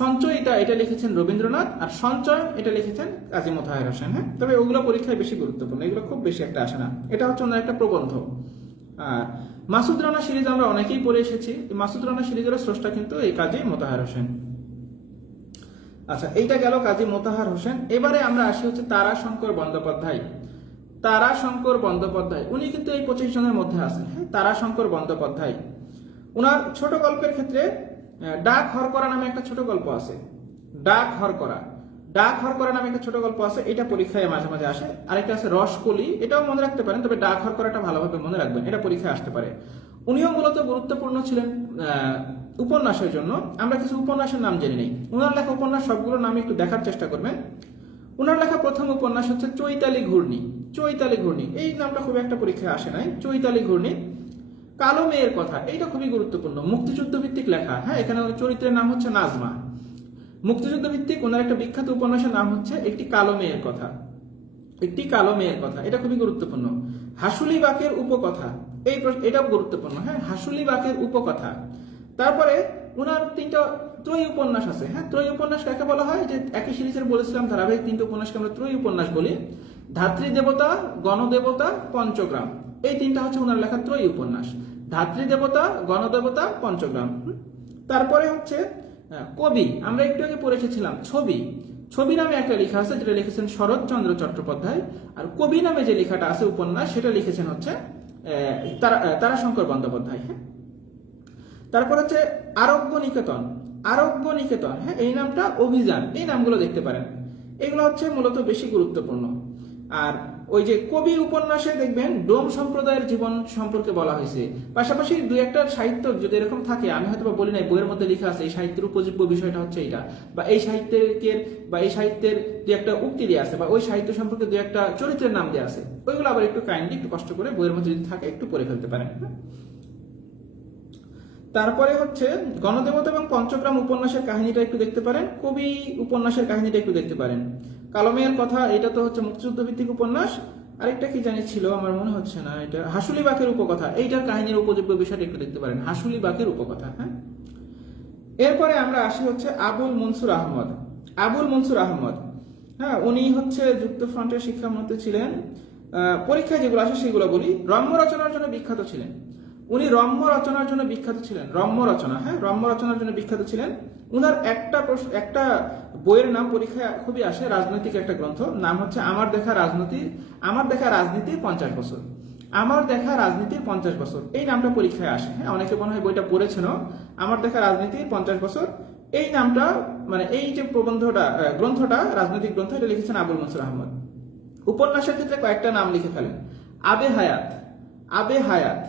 সঞ্চয়িতা এটা লিখেছেন রবীন্দ্রনাথ, আর সঞ্চয়ন এটা লিখেছেন কাজী মোতাহার হোসেন। হ্যাঁ, তবে ওগুলো পরীক্ষায় বেশি গুরুত্বপূর্ণ, এগুলো খুব বেশি একটা আসে না। এটা হচ্ছে ওনার একটা প্রবন্ধ। আর মাসুদ রানা সিরিজ আমরা অনেকেই পড়ে এসেছি। মাসুদ রানা সিরিজের স্রষ্টা কিন্তু এই কাজী মোতাহার হোসেন। আচ্ছা, এইটা গেল কাজী মোতাহার হোসেন। এবারে আমরা আসি হচ্ছে তারাশঙ্কর বন্দ্যোপাধ্যায়। উনি কিন্তু এই 25 জনের মধ্যে আছেন। হ্যাঁ, তারাশঙ্কর বন্দ্যোপাধ্যায়। ওনার ছোট গল্পের ক্ষেত্রে ডাক হরকরা নামে একটা ছোট গল্প আছে। ডাক হরকরা নামে একটা ছোট গল্প আছে, এটা পরীক্ষায় মাঝে মাঝে আসে। আরেকটা আছে রসকলি, এটাও মনে রাখতে পারেন, তবে ডাক হরকরাটা ভালোভাবে মনে রাখবেন, এটা পরীক্ষায় আসতে পারে। উনিও মূলত গুরুত্বপূর্ণ ছিলেন উপন্যাসের জন্য। আমরা কিছু উপন্যাসের নাম জেনে নিই। ওনার লেখা উপন্যাস সবগুলোর নাম একটু দেখার চেষ্টা করবেন। ওনার লেখা প্রথম উপন্যাস হচ্ছে চৈতালি ঘূর্ণি। এই নামটা খুব একটা পরীক্ষায় আসে নাই। চৈতালি ঘূর্ণি। কালো মেয়ের কথা, এইটা খুবই গুরুত্বপূর্ণ, মুক্তিযুদ্ধ ভিত্তিক লেখা। হ্যাঁ, এখানে চরিত্রের নাম হচ্ছে নাজমা। মুক্তিযুদ্ধ ভিত্তিক ওনার একটা বিখ্যাত উপন্যাসের নাম হচ্ছে একটি কালো মেয়ের কথা। এটা খুবই গুরুত্বপূর্ণ। হাসুলি বাকের উপকথা, এটাও গুরুত্বপূর্ণ। হ্যাঁ, হাসুলি বাকের উপকথা। তারপরে ওনার 3টা ত্রয়ী উপন্যাস আছে। হ্যাঁ, ত্রয়ী উপন্যাস কাকে বলা হয়? যে একই সিরিজের বলেছিলাম ধারাবাহিক 3টে উপন্যাসকে আমরা ত্রয়ী উপন্যাস বলি। ধাত্রী দেবতা, গণদেবতা, পঞ্চগ্রাম, এই 3টা হচ্ছে ওনার লেখা ত্রয়ী উপন্যাস। ধাত্রী দেবতা, গণদেবতা, পঞ্চগ্রাম। তারপরে হচ্ছে কবি, আমরা একটু আগে পড়ে এসেছিলাম ছবি নামে একটা লেখা আছে, যেটা লিখেছেন শরৎচন্দ্র চট্টোপাধ্যায়। আর কবি নামে যে লেখাটা আছে উপন্যাস, সেটা লিখেছেন হচ্ছে তারাশঙ্কর বন্দ্যোপাধ্যায়। হ্যাঁ, তারপর হচ্ছে আরোগ্য নিকেতন। হ্যাঁ, এই নামটা অভিযান, এই নামগুলো দেখতে পারেন। এগুলো হচ্ছে মূলত বেশি গুরুত্বপূর্ণ। আর ওই যে কবি উপন্যাসে দেখবেন ডোম সম্প্রদায়ের জীবন সম্পর্কে বলা হয়েছে। পাশাপাশি 2-একটা সাহিত্য যদি এরকম থাকে, আমি হয়তো বলি নাই, বইয়ের মধ্যে লেখা আছে এই সাহিত্যের উপযোগ্য বিষয়টা হচ্ছে এটা, বা এই সাহিত্যের 2-একটা উক্তি দেওয়া আছে, বা ওই সাহিত্য সম্পর্কে 2-একটা চরিত্রের নাম দেওয়া আছে, ওইগুলো আবার একটু কাইন্ডলি একটু কষ্ট করে বইয়ের মধ্যে যদি থাকে একটু পড়ে ফেলতে পারেন। তারপরে হচ্ছে গণদেবতা এবং পঞ্চগ্রাম উপন্যাসের কাহিনীটা একটু দেখতে পারেন, কবি উপন্যাসের কাহিনীটা একটু দেখতে পারেন। কালো মেয়ের কথা, এটা তো হচ্ছে মুক্তিযুদ্ধ ভিত্তিক উপন্যাস। আরেকটা কি জানি ছিল, আমার মনে হচ্ছে না, এটা হাসুলি বাকের উপকথা, এইটার কাহিনীর উপযোগ্য বিষয়টা একটু দেখতে পারেন, হাসুলি বাকের উপকথা। হ্যাঁ, এরপরে আমরা আসি হচ্ছে আবুল মনসুর আহমদ। হ্যাঁ, উনি হচ্ছে যুক্তফ্রন্টের শিক্ষামন্ত্রী ছিলেন। পরীক্ষায় যেগুলো আসে সেগুলো বলি। রম্য রচনার জন্য বিখ্যাত ছিলেন। রম্য রচনার জন্য বিখ্যাত ছিলেন। উনার একটা বইয়ের নাম পরীক্ষায় খুবই আসে, রাজনৈতিক একটা গ্রন্থ, নাম হচ্ছে আমার দেখা রাজনীতি 50 বছর। আমার দেখা রাজনীতির 50 বছর, এই নামটা পরীক্ষায় আসে। হ্যাঁ, অনেকে মনে হয় বইটা পড়েছেন। আমার দেখা রাজনীতির 50 বছর, এই নামটা মানে এই যে প্রবন্ধটা গ্রন্থটা রাজনৈতিক গ্রন্থ, এটা লিখেছেন আবুল মনসুর আহমদ। উপন্যাসের ক্ষেত্রে কয়েকটা নাম লিখে ফেলেন। আবে হায়াত, আবে হায়াত,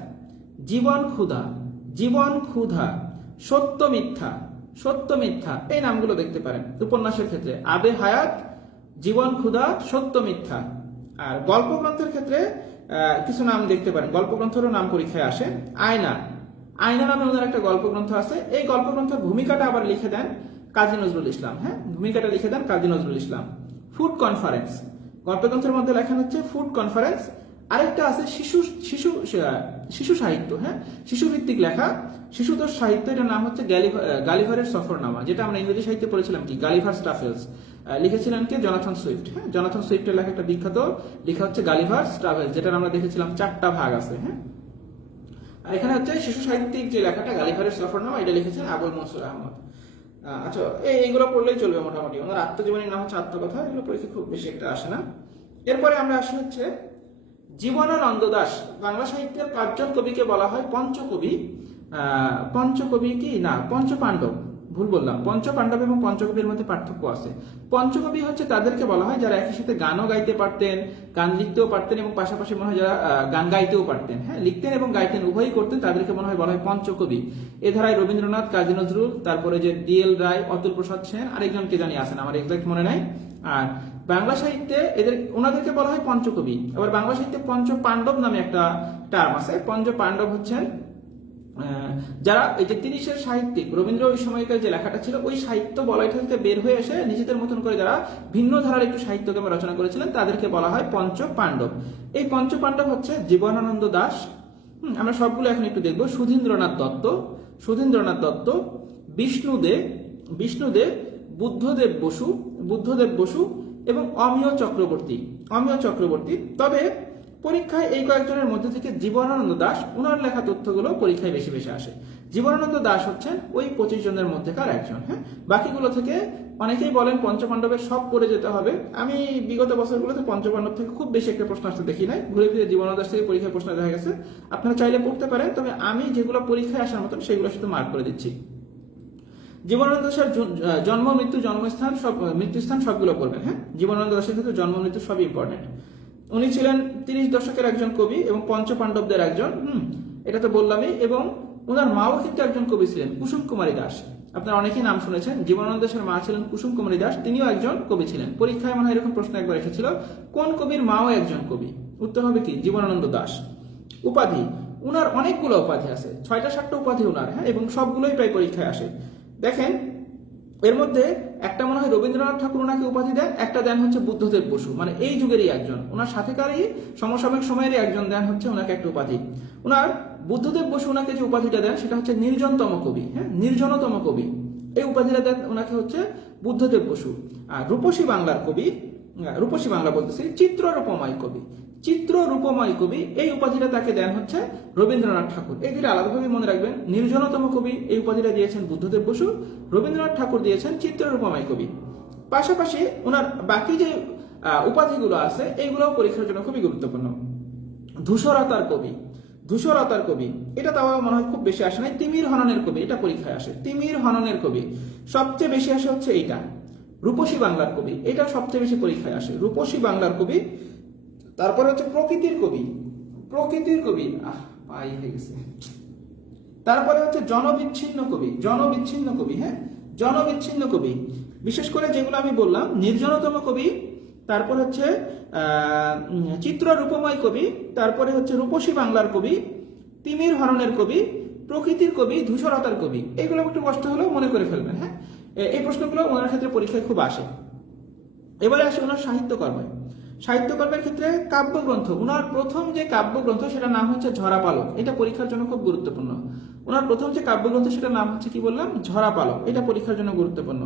জীবন ক্ষুধা, জীবন ক্ষুধা, সত্য মিথ্যা, সত্য মিথ্যা, এই নামগুলো দেখতে পারেন উপন্যাসের ক্ষেত্রে। আবে হায়াত, জীবন ক্ষুধা, সত্য মিথ্যা। আর গল্প গ্রন্থের ক্ষেত্রে কিছু নাম দেখতে পারেন, গল্প গ্রন্থেরও নাম পরীক্ষায় আসে। আয়না, আয়না নামে ওনার একটা গল্প গ্রন্থ আছে। এই গল্প গ্রন্থের ভূমিকাটা আবার লিখে দেন কাজী নজরুল ইসলাম। হ্যাঁ, ভূমিকাটা লিখে দেন কাজী নজরুল ইসলাম। ফুড কনফারেন্স, গল্পগ্রন্থের মধ্যে লেখা হচ্ছে ফুড কনফারেন্স। আরেকটা আছে শিশু শিশু শিশু সাহিত্য। হ্যাঁ, শিশু ভিত্তিক লেখা, শিশুতোষ সাহিত্য, এটার নাম হচ্ছে গালিভারের সফরনামা, যেটা আমরা ইংরেজি সাহিত্যে পড়েছিলাম কি গালিভার ট্রাভেলস। লিখেছিলেন কে? Jonathan Swift. হ্যাঁ, জনাথন সুইফটের লেখা একটা বিখ্যাত লেখা হচ্ছে গালিভার ট্রাভেলস, যেটা আমরা দেখেছিলাম 4টা ভাগ আছে। হ্যাঁ, আর এখানে হচ্ছে শিশু সাহিত্যিক যে লেখাটা গালিভারের সফরনামা, এটা লিখেছেন আবুল মনসুর আহমদ। আচ্ছা, এইগুলো পড়লেই চলবে মোটামুটি। ওনার আত্মজীবনীর নাম হচ্ছে আত্মকথা, এগুলো পরীক্ষা খুব বেশি একটা আসে না। এরপরে আমরা আসি হচ্ছে জীবনানন্দ দাশ। বাংলা সাহিত্যের 5জন কবিকে বলা হয় পঞ্চকবি। পঞ্চকবি কি না, পঞ্চপাণ্ডব, ভুল বললাম। পঞ্চপাণ্ডব এবং পঞ্চকবির মধ্যে পার্থক্য আছে। পঞ্চকবি হচ্ছে তাদেরকে বলা হয় যারা একই সাথে গানও গাইতে পারতেন, গান লিখতেও পারতেন, এবং পাশাপাশি মনে হয় যারা গান গাইতেও পারতেন। হ্যাঁ, লিখতেন এবং গাইতেন উভয়ই করতেন, তাদেরকে মনে হয় বলা হয় পঞ্চকবি। এ ধারায় রবীন্দ্রনাথ, কাজী নজরুল, তারপরে যে DL রায়, অতুল প্রসাদ সেন, আরেকজনকে জানি আছেন, আমার এক্সাক্ট মনে নাই। আর বাংলা সাহিত্যে ওনাদেরকে বলা হয় পঞ্চকবি। আবার বাংলা সাহিত্যে পঞ্চপাণ্ডব নামে একটা টার্ম আছে। পঞ্চপাণ্ডব হচ্ছেন যারা এই যে 30-এর সাহিত্যিক, রবীন্দ্র ওই সময়কার যে লেখাটা ছিল, ওই সাহিত্য বলয়টা থেকে বের হয়ে এসে নিজেদের মতন করে যারা ভিন্ন ধারার একটু সাহিত্যকে রচনা করেছিলেন, তাদেরকে বলা হয় পঞ্চপাণ্ডব। এই পঞ্চপাণ্ডব হচ্ছে জীবনানন্দ দাশ। আমরা সবগুলো এখন একটু দেখবো। সুধীন্দ্রনাথ দত্ত, সুধীন্দ্রনাথ দত্ত, বিষ্ণুদেব, বিষ্ণুদেব, বুদ্ধদেব বসু, বুদ্ধদেব বসু, এবং অমিয় চক্রবর্তী, অমিয় চক্রবর্তী। তবে পরীক্ষায় এই কয়েকজনের মধ্যে থেকে জীবনানন্দ দাশ, ওনার লেখা তথ্যগুলো পরীক্ষায় বেশি বেশি আসে। জীবনানন্দ দাশ হচ্ছেন ওই 25 জনের মধ্যেকার একজন। হ্যাঁ, বাকিগুলো থেকে অনেকেই বলেন পঞ্চপাণ্ডবের সব পড়ে যেতে হবে। আমি বিগত বছরগুলোতে পঞ্চপাণ্ডব থেকে খুব বেশি একটা প্রশ্ন আসতে দেখি নাই, ঘুরে ফিরে জীবনানন্দ দাশ থেকে পরীক্ষায় প্রশ্ন দেখা গেছে। আপনারা চাইলে পড়তে পারেন, তবে আমি যেগুলো পরীক্ষায় আসার মতন সেগুলো শুধু মার্ক করে দিচ্ছি। জীবনানন্দ দাশের জন্ম, মৃত্যু, জন্মস্থান, সব মৃত্যুস্থান সবগুলো পড়বেন। হ্যাঁ, জীবনানন্দ দাশের কিন্তু জন্ম, মৃত্যু সবই ইম্পর্টেন্ট। উনি ছিলেন 30 দশকের একজন কবি এবং পঞ্চপাণ্ডবদের একজন। এটা তো বললামই। এবং ওনার মাও কিন্তু একজন কবি ছিলেন, কুসুম কুমারী দাস। আপনারা অনেকেই নাম শুনেছেন। জীবনানন্দ দাশের মা ছিলেন কুসুম কুমারী দাস, তিনিও একজন কবি ছিলেন। পরীক্ষায় মনে হয় এরকম প্রশ্ন একবার এসেছিল, কোন কবির মাও একজন কবি? উত্তর হবে কি জীবনানন্দ দাশ। উপাধি, উনার অনেকগুলো উপাধি আছে, 6টা-7টা উপাধি উনার। হ্যাঁ, এবং সবগুলোই প্রায় পরীক্ষায় আসে। দেখেন, এর মধ্যে একটা মনে হয় রবীন্দ্রনাথ ঠাকুর ওনাকে উপাধি দেন, একটা দেন হচ্ছে বুদ্ধদেব বসু, মানে এই যুগেরই একজন, ওনার সাথেকারই সমসাময়িক সময়েরই একজন দেন হচ্ছে ওনাকে একটা উপাধি। ওনার বুদ্ধদেব বসু ওনাকে যে উপাধিটা দেন সেটা হচ্ছে নির্জনতম কবি। হ্যাঁ, নির্জনতম কবি, এই উপাধিটা দেন ওনাকে হচ্ছে বুদ্ধদেব বসু। আর রূপসী বাংলার কবি, রূপসী বাংলা বলতেছি, চিত্ররূপময় কবি, চিত্ররূপময় কবি, এই উপাধিটা তাকে দেন হচ্ছে রবীন্দ্রনাথ ঠাকুর। এই দুটো আলাদাভাবে মনে রাখবেন। নির্জনতম কবি এই উপাধিটা দিয়েছেন বুদ্ধদেব বসু, রবীন্দ্রনাথ ঠাকুর দিয়েছেন চিত্ররূপময় কবি। পাশাপাশি ওনার বাকি যে উপাধিগুলো আছে এইগুলোও পরীক্ষার জন্য খুবই গুরুত্বপূর্ণ। ধূসরতার কবি, ধূসরতার কবি, এটা তাও মনে হয় খুব বেশি আসে নাই। তিমির হননের কবি, এটা পরীক্ষায় আসে। তিমির হননের কবি সবচেয়ে বেশি আসে হচ্ছে এইটা। রূপসী বাংলার কবি, এটা সবচেয়ে বেশি পরীক্ষায় আসে, রূপসী বাংলার কবি। তারপরে হচ্ছে প্রকৃতির কবি, প্রকৃতির কবি, পাই হয়ে গেছে। তারপরে হচ্ছে জনবিচ্ছিন্ন কবি, জনবিচ্ছিন্ন কবি। হ্যাঁ, জনবিচ্ছিন্ন কবি, বিশেষ করে যেগুলো আমি বললাম, নির্জনতম কবি, তারপর হচ্ছে চিত্ররূপময় কবি, তারপরে হচ্ছে রূপসী বাংলার কবি, তিমির হরণের কবি, প্রকৃতির কবি, ধূসরতার কবি। এগুলো একটু কষ্ট হলেও মনে করে ফেলবেন। হ্যাঁ, এই প্রশ্নগুলো ওনার ক্ষেত্রে পরীক্ষায় খুব আসে। এবারে আসে ওনার সাহিত্যকর্মে। সাহিত্যকর্মের ক্ষেত্রে কাব্যগ্রন্থ, ওনার প্রথম যে কাব্যগ্রন্থ সেটার নাম হচ্ছে ঝরাপালক, এটা পরীক্ষার জন্য খুব গুরুত্বপূর্ণ। ওনার প্রথম যে কাব্যগ্রন্থ সেটার নাম হচ্ছে কি বললাম, ঝরাপালক, এটা পরীক্ষার জন্য গুরুত্বপূর্ণ।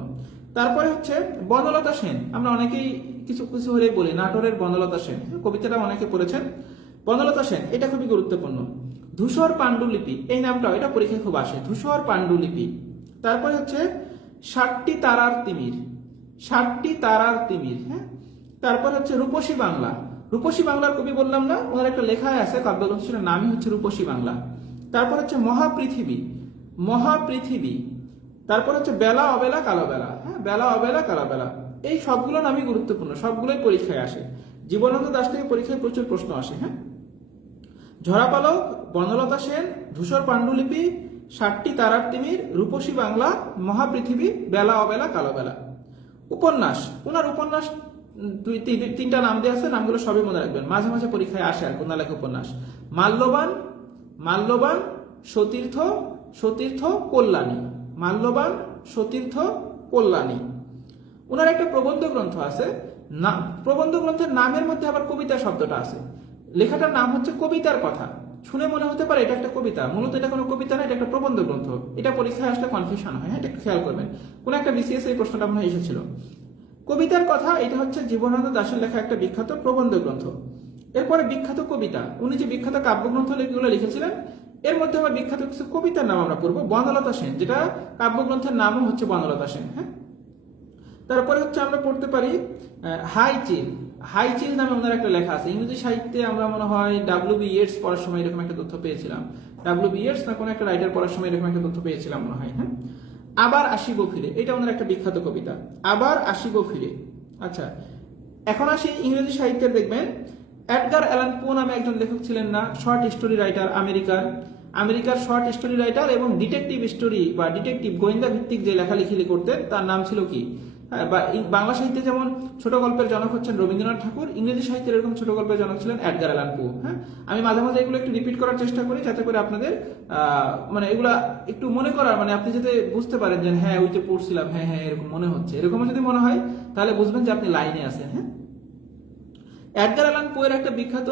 তারপরে হচ্ছে বনলতা সেন, আমরা অনেকেই কিছু কিছু হলেই বলি নাটোরের বনলতা সেন, কবিতাটা অনেকে পড়েছেন। বনলতা সেন, এটা খুবই গুরুত্বপূর্ণ। ধূসর পাণ্ডুলিপি, এই নামটাও এটা পরীক্ষায় খুব আসে, ধূসর পাণ্ডুলিপি। তারপরে হচ্ছে 60টি তারার তিমির, 60টি তারার তিমির। হ্যাঁ, তারপর হচ্ছে রূপসী বাংলা, রূপসী বাংলার কবি বললাম না, ওনার একটা লেখায় আছে কাব্যগ্রন্থ, সেটার নামই হচ্ছে রূপসী বাংলা। তারপর হচ্ছে মহাপৃথিবী, মহাপৃথিবী। তারপর হচ্ছে বেলা অবেলা কালো বেলা, হ্যাঁ, বেলা অবেলা কালো বেলা। এই সবগুলো নামই গুরুত্বপূর্ণ, সবগুলোই পরীক্ষায় আসে। জীবনানন্দ দাশ থেকে পরীক্ষায় প্রচুর প্রশ্ন আসে। হ্যাঁ, ঝরাপালক, বনলতা সেন, ধূসর পাণ্ডুলিপি, 60টি তারার তিমির, রূপসী বাংলা, মহাপৃথিবী, বেলা অবেলা কালো বেলা। উপন্যাস, ওনার উপন্যাস তিনটা নাম দিয়ে আছে, নামগুলো সবই মনে রাখবেন, মাঝে মাঝে পরীক্ষায় আসে আর কোন লেখা উপন্যাস। মাল্যবান, মাল্যবান, সতীর্থ, সতীর্থ, কল্যাণী, মাল্যবান, সতীর্থ, কল্যাণী। ওনার একটা প্রবন্ধ গ্রন্থ আছে, না প্রবন্ধ গ্রন্থের নামের মধ্যে আবার কবিতা শব্দটা আছে। লেখাটার নাম হচ্ছে কবিতার কথা। শুনে মনে হতে পারে এটা একটা কবিতা, মূলত এটা কোনো কবিতা না, এটা একটা প্রবন্ধ গ্রন্থ। এটা পরীক্ষায় আসলে কনফিউশন হয়, হ্যাঁ, এটা একটু খেয়াল করবেন। কোন একটা বিসিএস এই প্রশ্নটা মনে হয় এসেছিল। কবিতার কথা, এটা হচ্ছে জীবনানন্দ দাশের লেখা একটা বিখ্যাত প্রবন্ধ গ্রন্থ। এরপরে বিখ্যাত কবিতা, উনি যে বিখ্যাত কাব্যগ্রন্থ গুলো লিখেছিলেন, এর মধ্যে আবার বিখ্যাত কিছু কবিতার নাম আমরা পড়বো। বনলতা সেন, যেটা কাব্যগ্রন্থের নামও হচ্ছে বনলতা সেন। হ্যাঁ, তারপরে হচ্ছে আমরা পড়তে পারি হাই চিল। হাই চিল নামে ওনার একটা লেখা আছে। ইংরেজি সাহিত্যে আমরা মনে হয় ডাব্লিউ.বি. ইয়েটস পড়ার সময় এরকম একটা তথ্য পেয়েছিলাম। ডাব্লিউ.বি. ইয়েটস না কোনো একটা রাইটার পড়ার সময় এরকম একটা তথ্য পেয়েছিলাম মনে হয়। হ্যাঁ, আবার আসিব ফিরে, এটা ওনার একটা বিখ্যাত কবিতা, আবার আসিব ফিরে। আচ্ছা, এখন আসি ইংরেজি সাহিত্যের। দেখবেন এডগার অ্যালান পো নামে একজন লেখক ছিলেন না, শর্ট স্টোরি রাইটার, আমেরিকার শর্ট স্টোরি রাইটার এবং ডিটেকটিভ স্টোরি বা ডিটেকটিভ গোয়েন্দা ভিত্তিক যে লেখালেখি করতেন, তার নাম ছিল কি? বা বাংলা সাহিত্যে যেমন ছোট গল্পের জনক হচ্ছেন রবীন্দ্রনাথ ঠাকুর, ইংরেজি সাহিত্যের এরকম ছোট গল্পের জনক ছিলেন এডগার অ্যালান পো। হ্যাঁ, আমি মাঝে মাঝে এগুলো একটু রিপিট করার চেষ্টা করি, যাতে করে আপনাদের মানে এগুলা একটু মনে করার, মানে আপনি যাতে বুঝতে পারেন যে হ্যাঁ ওই যে পড়ছিলাম, হ্যাঁ হ্যাঁ এরকম মনে হচ্ছে। এরকম যদি মনে হয় তাহলে বুঝবেন যে আপনি লাইনে আছেন। হ্যাঁ, এডগার অ্যালান পো এর একটা বিখ্যাত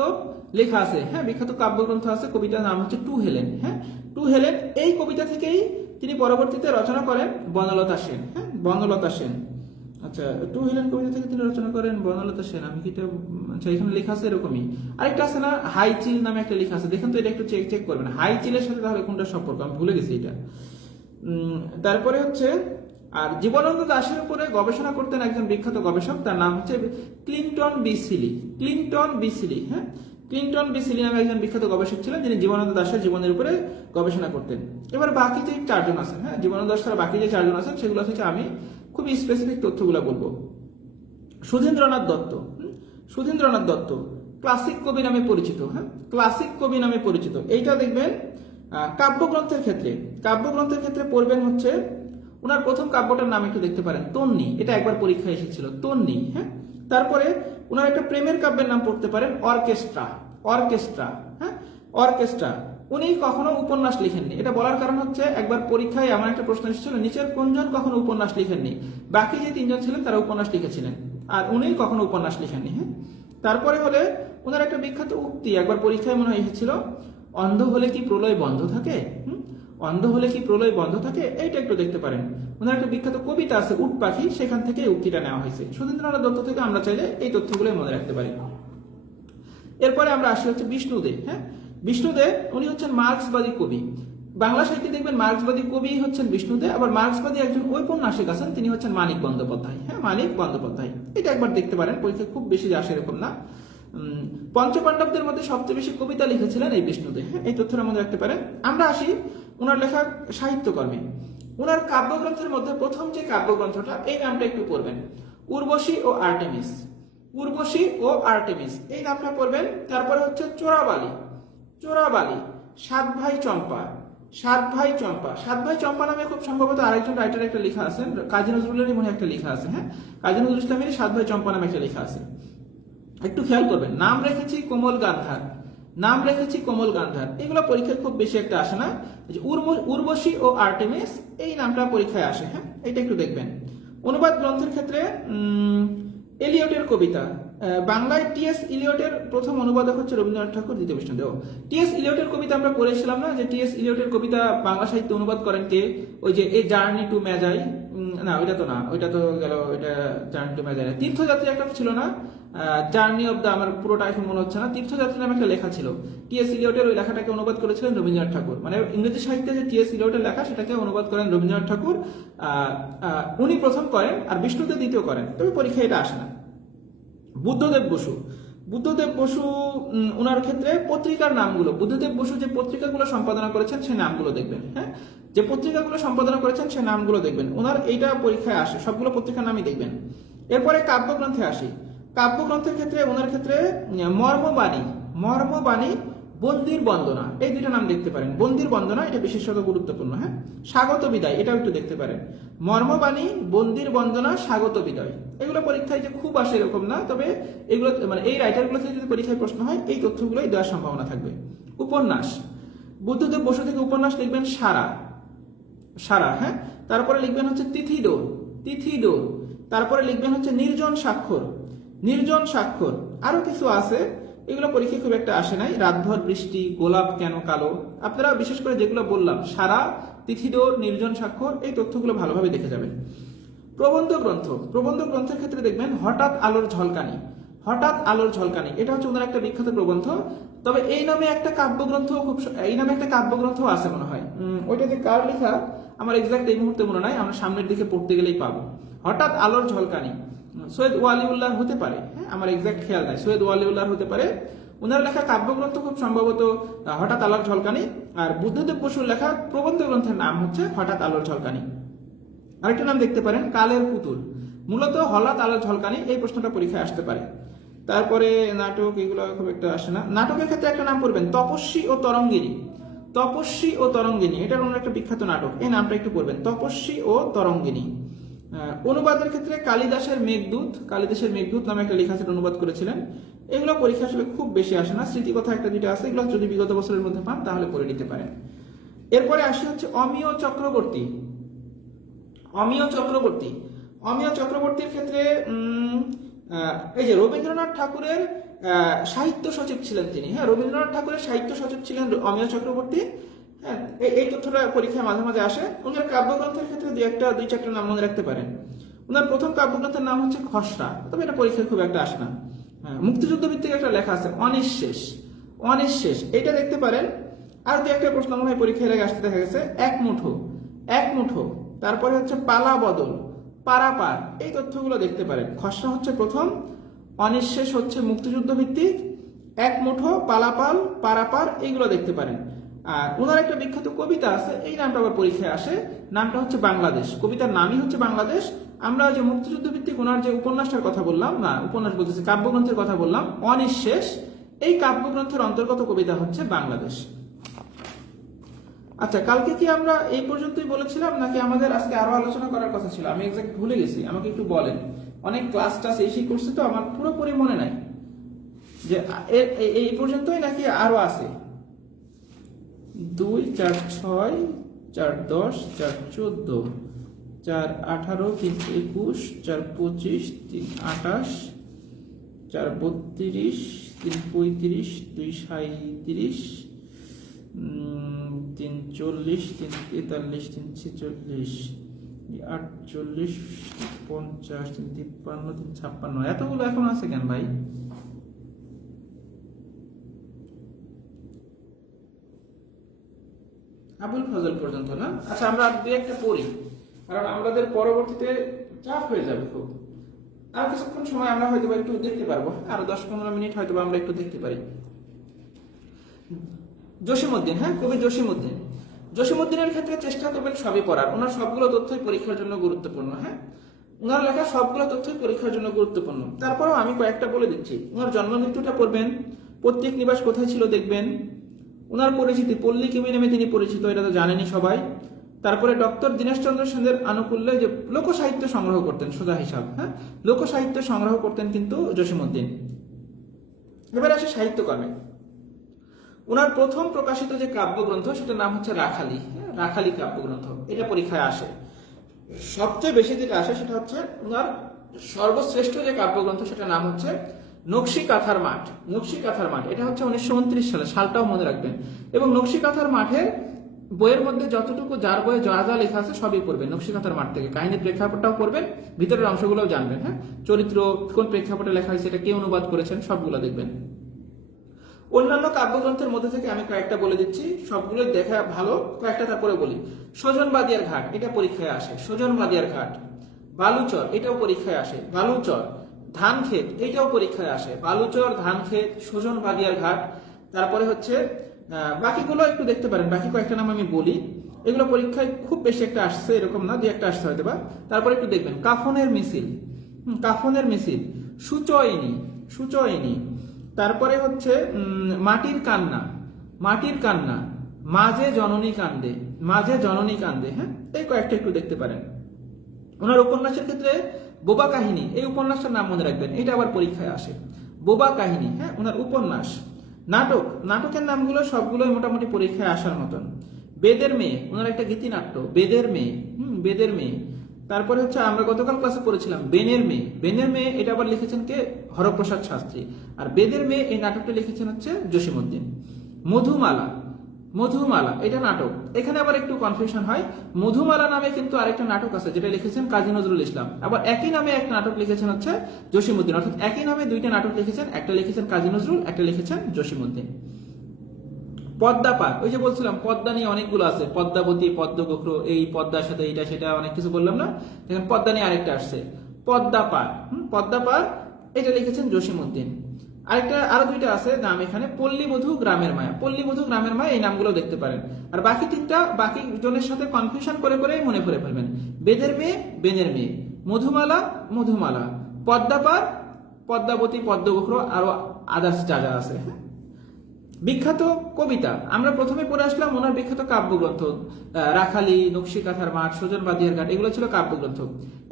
লেখা আছে, হ্যাঁ, বিখ্যাত কাব্যগ্রন্থ আছে, কবিতার নাম হচ্ছে টু হেলেন। হ্যাঁ, টু হেলেন, এই কবিতা থেকেই তিনি পরবর্তীতে রচনা করেন বনলতা সেন। হ্যাঁ, বনলতা সেন। আচ্ছা, টু হেলেন কবিতা থেকে তিনি রচনা করেন বনলতা সেন। আমি কি এটা, আচ্ছা এখানে লেখা আছে এরকমই। আরেকটা আছে না, হাই চিল নামে একটা লেখা আছে, দেখেন তো, এটা একটু চেক করবেন হাই চিলের সাথে তাহলে কোনটা সম্পর্ক, আমি ভুলে গেছি এটা। তারপরে হচ্ছে, আর জীবনানন্দ দাশের উপরে গবেষণা করতেন একজন বিখ্যাত গবেষক, তার নাম হচ্ছে Clinton B Seely. Clinton B Seely, হ্যাঁ, ক্লিন্টন বি সিলি নামে একজন বিখ্যাত গবেষক ছিলেন, যিনি জীবনানন্দ দাশের জীবনের উপরে গবেষণা করতেন। এবার বাকি যে চারজন আছেন, হ্যাঁ, জীবনানন্দ দাস ছাড়া বাকি যে চারজন আছেন, সেগুলো থেকে আমি খুবই স্পেসিফিক তথ্যগুলো বলবো। সুধীন্দ্রনাথ দত্ত, সুধীন্দ্রনাথ দত্ত ক্লাসিক কবি নামে পরিচিত। হ্যাঁ, ক্লাসিক কবি নামে পরিচিত। এইটা দেখবেন কাব্যগ্রন্থের ক্ষেত্রে পড়বেন হচ্ছে ওনার প্রথম কাব্যটার নাম একটু দেখতে পারেন, তন্নি। এটা একবার পরীক্ষায় এসেছিল, তন্নি। হ্যাঁ, তারপরে ওনার একটা প্রেমের কাব্যের নাম পড়তে পারেন, অর্কেস্ট্রা। অর্কেস্ট্রা, হ্যাঁ, অর্কেস্ট্রা। উনি কখনো উপন্যাস লিখেননি। এটা বলার কারণ হচ্ছে একবার পরীক্ষায় এমন একটা প্রশ্ন এসেছিল, নিচের কোনজন কখনো উপন্যাস লিখেননি? বাকি যে তিনজন ছিলেন তারা উপন্যাস লিখেছিলেন, আর উনি কখনো উপন্যাস লিখেননি। হ্যাঁ, তারপরে হলে ওনার একটা বিখ্যাত উক্তি একবার পরীক্ষায় মনে হয় এসেছিল, অন্ধ হলে কি প্রলয় বন্ধ থাকে? অন্ধ হলে কি প্রলয় বন্ধ থাকে? এইটা একটু দেখতে পারেন। ওনার একটা বিখ্যাত কবিতা আছে উট পাখি, সেখান থেকে এই উক্তিটা নেওয়া হয়েছে। সুধীন্দ্রনাথ দত্ত থেকে আমরা চাইলে এই তথ্যগুলো মনে রাখতে পারি। এরপরে আমরা আসি হচ্ছে বিষ্ণুদে। হ্যাঁ, বিষ্ণুদে উনি হচ্ছেন মার্ক্সবাদী কবি। বাংলা সাহিত্যে দেখবেন মার্ক্সবাদী কবি হচ্ছেন বিষ্ণুদে, আবার মার্ক্সবাদী একজন ঔপন্যাসিক আছেন, তিনি হচ্ছেন মানিক বন্দ্যোপাধ্যায়। হ্যাঁ, মানিক বন্দ্যোপাধ্যায়, এটা একবার দেখতে পারেন, পরীক্ষায় খুব বেশি আসে এরকম না। পঞ্চপাণ্ডবদের মধ্যে সবচেয়ে বেশি কবিতা লিখেছিলেন এই বিষ্ণুদে। হ্যাঁ, এই তথ্যটা মনে রাখতে পারেন। আমরা আসি ওনার লেখা সাহিত্যকর্মে। ওনার কাব্যগ্রন্থের মধ্যে প্রথম যে কাব্যগ্রন্থটা, এই নামটা একটু পড়বেন, উর্বশী ও আর্টেমিস। উর্বশী ও আর্টেমিস, এই নামটা পড়বেন। তারপরে হচ্ছে চোরাবালি। চোরাবালি, সাত ভাই চম্পা। সাত ভাই চম্পা, সাত ভাই চম্পা নামে খুব সম্ভবত আরেকজন রাইটার একটা লেখা আছে, কাজী নজরুলেরই মনে একটা লেখা আছে। হ্যাঁ, কাজী নজরুল ইসলামেরই সাত ভাই চম্পা নামে একটা লেখা আছে। একটু খেয়াল করবেন, নাম রেখেছি কোমল গান্ধার, নাম রেখেছি কোমল গান্ধার। এগুলো পরীক্ষায় খুব বেশি একটা আসে না। উর্বশী ও আর্টেমিস, এই নামটা পরীক্ষায় আসে। হ্যাঁ, এটা একটু দেখবেন। অনুবাদ গ্রন্থের ক্ষেত্রে এলিয়টের কবিতা, বাংলায় টি.এস. ইলিয়টের প্রথম অনুবাদক হচ্ছে রবীন্দ্রনাথ ঠাকুর, দ্বিতীয় বিষ্ণুদেব। টি.এস. ইলিয়টের কবিতা আমরা পড়েছিলাম না, যে টি.এস. ইলিয়টের কবিতা বাংলা সাহিত্যে অনুবাদ করেন কে? ওই যে এ জার্নি টু ম্যাজাই, না ওইটা তো না, ওইটা তো গেল, ওইটা জার্নি টু ম্যাজাই। তীর্থযাত্রী একটা ছিল না, জার্নি অব দা, আমার পুরোটা এখন মনে হচ্ছে না, তীর্থযাত্রী নামে একটা লেখা ছিল। টি.এস. ইলিয়টের ওই লেখাটাকে অনুবাদ করেছিলেন রবীন্দ্রনাথ ঠাকুর। মানে ইংরেজি সাহিত্যে যে টি.এস. ইলিয়টের লেখা, সেটাকে অনুবাদ করেন রবীন্দ্রনাথ ঠাকুর। উনি প্রথম করেন, আর বিষ্ণুদেব দ্বিতীয় করেন, তবে পরীক্ষায় এটা আসে না। বুদ্ধদেব বসু, বুদ্ধদেব বসু ওনার ক্ষেত্রে পত্রিকার নামগুলো, বুদ্ধদেব বসু যে পত্রিকাগুলো সম্পাদনা করেছেন সেই নামগুলো দেখবেন। হ্যাঁ, যে পত্রিকাগুলো সম্পাদনা করেছেন সেই নামগুলো দেখবেন, ওনার এইটা পরীক্ষায় আসে, সবগুলো পত্রিকার নামই দেখবেন। এরপরে কাব্যগ্রন্থে আসি। কাব্যগ্রন্থের ক্ষেত্রে ওনার ক্ষেত্রে মর্মবাণী, মর্মবাণী, বন্দির বন্দনা, এই দুটো নাম দেখতে পারেন। বন্দির বন্দনা এটা বিশেষত গুরুত্বপূর্ণ। হ্যাঁ, স্বাগত বিদায় এটাও একটু দেখতে পারেন। মর্মবাণী, বন্দির বন্দনা, স্বাগত বিদায়, এগুলো পরীক্ষায় যে খুব আসে এরকম না, তবে এগুলো মানে এই রাইটারগুলো থেকে যদি পরীক্ষায় প্রশ্ন হয় এই তথ্যগুলোই দেওয়ার সম্ভাবনা থাকবে। উপন্যাস, বুদ্ধদেব বসু থেকে উপন্যাস লিখবেন সারা, সারা। হ্যাঁ, তারপরে লিখবেন হচ্ছে তিথিডোর, তিথিডোর। তারপরে লিখবেন হচ্ছে নির্জন স্বাক্ষর, নির্জন স্বাক্ষর। আরো কিছু আছে, এগুলো পরীক্ষায় খুব একটা আসে নাই। রাতভর বৃষ্টি, গোলাপ কেন কালো, আপনারা বিশেষ করে যেগুলো বললাম সারা, তিথিডোর, নির্জন স্বাক্ষর, এই তথ্যগুলো ভালোভাবে দেখে যাবেন। প্রবন্ধ গ্রন্থ, প্রবন্ধ গ্রন্থের ক্ষেত্রে দেখবেন হঠাৎ আলোর ঝলকানি, হঠাৎ আলোর ঝলকানি, এটা হচ্ছে ওনার একটা বিখ্যাত প্রবন্ধ। তবে এই নামে একটা কাব্যগ্রন্থ এই নামে একটা কাব্যগ্রন্থ আছে মনে হয়, ওইটা যে কার লেখা আমার এক্সাক্ট এই মুহূর্তে মনে নাই, আমরা সামনের দিকে পড়তে গেলেই পাবো। হঠাৎ আলোর ঝলকানি সৈয়দ ওয়ালিউল্লাহ হতে পারে, হ্যাঁ আমার এক্সাক্ট খেয়াল নাই, সৈয়দ ওয়ালিউল্লাহ হতে পারে। ওনার লেখা কাব্যগ্রন্থ খুব সম্ভবত হঠাৎ আলোর ঝলকানি। আর বুদ্ধদেব বসুর লেখা প্রবন্ধ গ্রন্থের নাম হচ্ছে হঠাৎ আলোর ঝলকানি। আরেকটা নাম দেখতে পারেন কালের পুতুল, মূলত হঠাৎ আলোর ঝলকানি, এই প্রশ্নটা পরীক্ষায় আসতে পারে। তারপরে নাটক, এগুলো খুব একটা আসে না। নাটকের ক্ষেত্রে একটা নাম পড়বেন তপস্বী ও তরঙ্গিনী, তপস্বী ও তরঙ্গিনী, এটা ওনার একটা বিখ্যাত নাটক, এই নামটা একটু পড়বেন, তপস্বী ও তরঙ্গিনী। অনুবাদের ক্ষেত্রে কালিদাসের মেঘদূত, কালিদাসের মেঘদূত নামে একটা লেখা ছিল, অনুবাদ করেছিলেন। এগুলো পরীক্ষা আসলে খুব বেশি আসে না, স্মৃতিকথা একটা দুইটা আছে, এগুলো যদি বিগত বছরের মধ্যে পান তাহলে পড়ে নিতে পারেন। এরপরে আসি হচ্ছে অমিয় চক্রবর্তী, অমিয় চক্রবর্তী। অমিয় চক্রবর্তীর ক্ষেত্রে এই যে রবীন্দ্রনাথ ঠাকুরের সাহিত্য সচিব ছিলেন তিনি। হ্যাঁ, রবীন্দ্রনাথ ঠাকুরের সাহিত্য সচিব ছিলেন অমিয় চক্রবর্তী। হ্যাঁ, এই তথ্যটা পরীক্ষায় মাঝে মাঝে আসে। ওনার কাব্যগ্রন্থের ক্ষেত্রে দুই চারটা নাম মনে রাখতে পারেন। ওনার প্রথম কাব্যগ্রন্থের নাম হচ্ছে খসড়া, তবে এটা পরীক্ষায় খুব একটা আসে না। মুক্তিযুদ্ধ ভিত্তিক একটা লেখা আছে অনিঃশেষ, অনিঃশেষ, এটা দেখতে পারেন। আর দু একটা প্রশ্ন মনে হয় পরীক্ষায় আগে আসতে দেখা গেছে, এক মুঠো, এক মুঠো। তারপরে হচ্ছে পালা বদল, পারাপার, এই তথ্যগুলো দেখতে পারেন। খসড়া হচ্ছে প্রথম, অনিঃশেষ হচ্ছে মুক্তিযুদ্ধ ভিত্তিক, এক মুঠো, পালাপাল, পারাপার, এইগুলো দেখতে পারেন। আর ওনার একটা বিখ্যাত কবিতা আছে, এই নামটা আবার পরীক্ষায় আসে, নামটা হচ্ছে বাংলাদেশ, কবিতার নামই হচ্ছে বাংলাদেশ। আমরা যে মুক্তিযুদ্ধ ভিত্তিক ওনার যে উপন্যাসটার কথা বললাম, না উপন্যাস বলতেছি, কাব্যগ্রন্থের কথা বললাম অনিঃশেষ, এই কাব্যগ্রন্থের অন্তর্গত কবিতা হচ্ছে বাংলাদেশ। আচ্ছা, কালকে কি আমরা এই পর্যন্তই বলেছিলাম নাকি আমাদের আজকে আরো আলোচনা করার কথা ছিল? আমি এক্সাক্ট ভুলে গেছি, আমাকে একটু বলেন। অনেক ক্লাস টাস এই করছি তো আমার পুরোপুরি মনে নাই যে এই পর্যন্তই নাকি আরো আছে। 2, 4, 6, 4, 10, 4, 14, 4, 18, 3, 21, 4, 25, 3, 28, 4, 32, 3, 35, 2, 37, 3, 40, 3, 43, 3, 46, 48, 50, 3, 53, 3, 56, এতগুলো এখন আছে কেন ভাই? আবুল ফজল পর্যন্ত না? আচ্ছা, আমরা দুই একটা পড়ি, কারণ আমাদের পরবর্তীতে চাপ হয়ে যাবে খুব। আর কিছুক্ষণ সময় আমরা হয়তো একটু দেখতে পারবো, আরো 10-15 মিনিট হয়তো আমরা একটু দেখতে পারি। জসিমউদ্দিন, হ্যাঁ, কবি জসিমউদ্দিন। জসিমউদ্দিনের ক্ষেত্রে চেষ্টা করবেন সবই পড়ার, ওনার সবগুলো তথ্যই পরীক্ষার জন্য গুরুত্বপূর্ণ। হ্যাঁ, ওনার লেখা সবগুলো তথ্যই পরীক্ষার জন্য গুরুত্বপূর্ণ। তারপরেও আমি কয়েকটা বলে দিচ্ছি। ওনার জন্ম মৃত্যুটা পড়বেন, পৈতৃক নিবাস কোথায় ছিল দেখবেন, ওনার পরিচিতি পল্লী কবি নামে তিনি পরিচিত, এটা তো জানেনই সবাই। তারপরে ডক্টর দীনেশচন্দ্র সেনের আনুকূল্যে যে লোকসাহিত্য সংগ্রহ করতেন, সোজা হিসাব, হ্যাঁ, লোকসাহিত্য সংগ্রহ করতেন কিন্তু জসিমউদ্দিন। এবার আসে সাহিত্যকর্মে। ওনার প্রথম প্রকাশিত যে কাব্যগ্রন্থ সেটার নাম হচ্ছে রাখালি, রাখালি কাব্যগ্রন্থ, এটা পরীক্ষায় আসে। সবচেয়ে বেশি যেটা আসে সেটা হচ্ছে ওনার সর্বশ্রেষ্ঠ যে কাব্যগ্রন্থ সেটার নাম হচ্ছে নকশি কাঁথার মাঠ, নকশি কাঁথার মাঠ, এটা হচ্ছে 1929 সালে, সালটাও মনে রাখবেন। এবং নকশি কাঁথার মাঠের বইয়ের মধ্যে যতটুকু যার বইয়ে যা যা লেখা আছে সবই পড়বেন নকশি কাঁথার মাঠ থেকে, কাহিনীর প্রেক্ষাপটটাও পড়বেন, ভিতরের অংশগুলোও জানবেন। হ্যাঁ, চরিত্র কোন প্রেক্ষাপটে লেখা হয়েছে, এটা কে অনুবাদ করেছেন, সবগুলো দেখবেন। অন্যান্য কাব্যগ্রন্থের মধ্যে থেকে আমি কয়েকটা বলে দিচ্ছি, সবগুলো দেখা ভালো, কয়েকটা তারপরে বলি। সজন বাদিয়ার ঘাট, এটা পরীক্ষায় আসে, সজন বাদিয়ার ঘাট। বালুচর, এটাও পরীক্ষায় আসে, বালুচর। ধানক্ষেত, এইটাও পরীক্ষায় আসে। বালুচর, ধানক্ষেত, সুজন বাদিয়ার ঘাট। তারপরে হচ্ছে বাকিগুলো একটু দেখতে পারেন, বাকি কয়েকটা নাম আমি বলি। এগুলো পরীক্ষায় খুব বেশি একটা আসছে এরকম না, দুই একটা আসতে হয়তো বা। তারপরে একটু দেখবেন কাফনের মিছিল, কাফনের মিছিল, সুচয়নি, সুচয়নি। তারপরে হচ্ছে মাটির কান্না, মাটির কান্না, মাঝে জননী কান্দে, মাঝে জননী কান্দে। হ্যাঁ, এই কয়েকটা একটু দেখতে পারেন। ওনার উপন্যাসের ক্ষেত্রে বোবা কাহিনী, এই উপন্যাসটার নাম মনে রাখবেন, এটা আবার পরীক্ষায় আসে। বোবা কাহিনী, হ্যাঁ, ওনার উপন্যাস। নাটক, নাটকের নামগুলো সবগুলোই মোটামুটি পরীক্ষায় আসার মতন। বেদের মেয়ে, ওনার একটা গীতিনাট্য বেদের মেয়ে, বেদের মেয়ে। তারপরে হচ্ছে আমরা গতকাল ক্লাসে পড়েছিলাম বেনের মেয়ে, বেনের মেয়ে এটা আবার লিখেছেন কে? হরপ্রসাদ শাস্ত্রী। আর বেদের মেয়ে এই নাটকটা লিখেছেন হচ্ছে জসীমউদ্দিন। মধুমালা, মধুমালা এটা নাটক। এখানে আবার একটু কনফিউশন হয়, মধুমালা নামে কিন্তু আরেকটা নাটক আছে যেটা লিখেছেন কাজী নজরুল ইসলাম। আবার একই নামে একটা নাটক লিখেছেন হচ্ছে জসীমউদ্দিন, অর্থাৎ একই নামে দুইটা নাটক লিখেছেন, একটা লিখেছেন কাজী নজরুল, একটা লিখেছেন জসীমউদ্দিন। পদ্মা পার, ওই যে বলছিলাম পদ্মা নিয়ে অনেকগুলো আছে, পদ্মাবতী, পদ্মগোখ্র, এই পদ্মার সাথে এটা সেটা অনেক কিছু বললাম না, এখন পদ্মা নিয়ে আরেকটা আসছে পদ্মা পার। পদ্মা পার এটা লিখেছেন জসীমউদ্দিন। আরেকটা আরো দুইটা আছে নাম এখানে, পল্লীবধূ গ্রামের মায়া, পল্লীবধূ গ্রামের মায়া, এই নামগুলো দেখতে পারেন। আর বাকি তিনটা বাকি জনের সাথে কনফিউশন করে করেই মনে করে ফেলবেন। বেদের মেয়ে, বেনের মেয়ে, মধুমালা, মধুমালা, পদ্মা পার, পদ্মাবতী, পদ্মগোখ্র, আরো আদার্স যা যা আছে। বিখ্যাত কবিতা, আমরা প্রথমে পড়ে আসলাম ওনার বিখ্যাত কাব্যগ্রন্থ রাখালি, নকশি কাঁথার মাঠ, সুজন বাদিয়ার ঘাট, এগুলো ছিল কাব্যগ্রন্থ।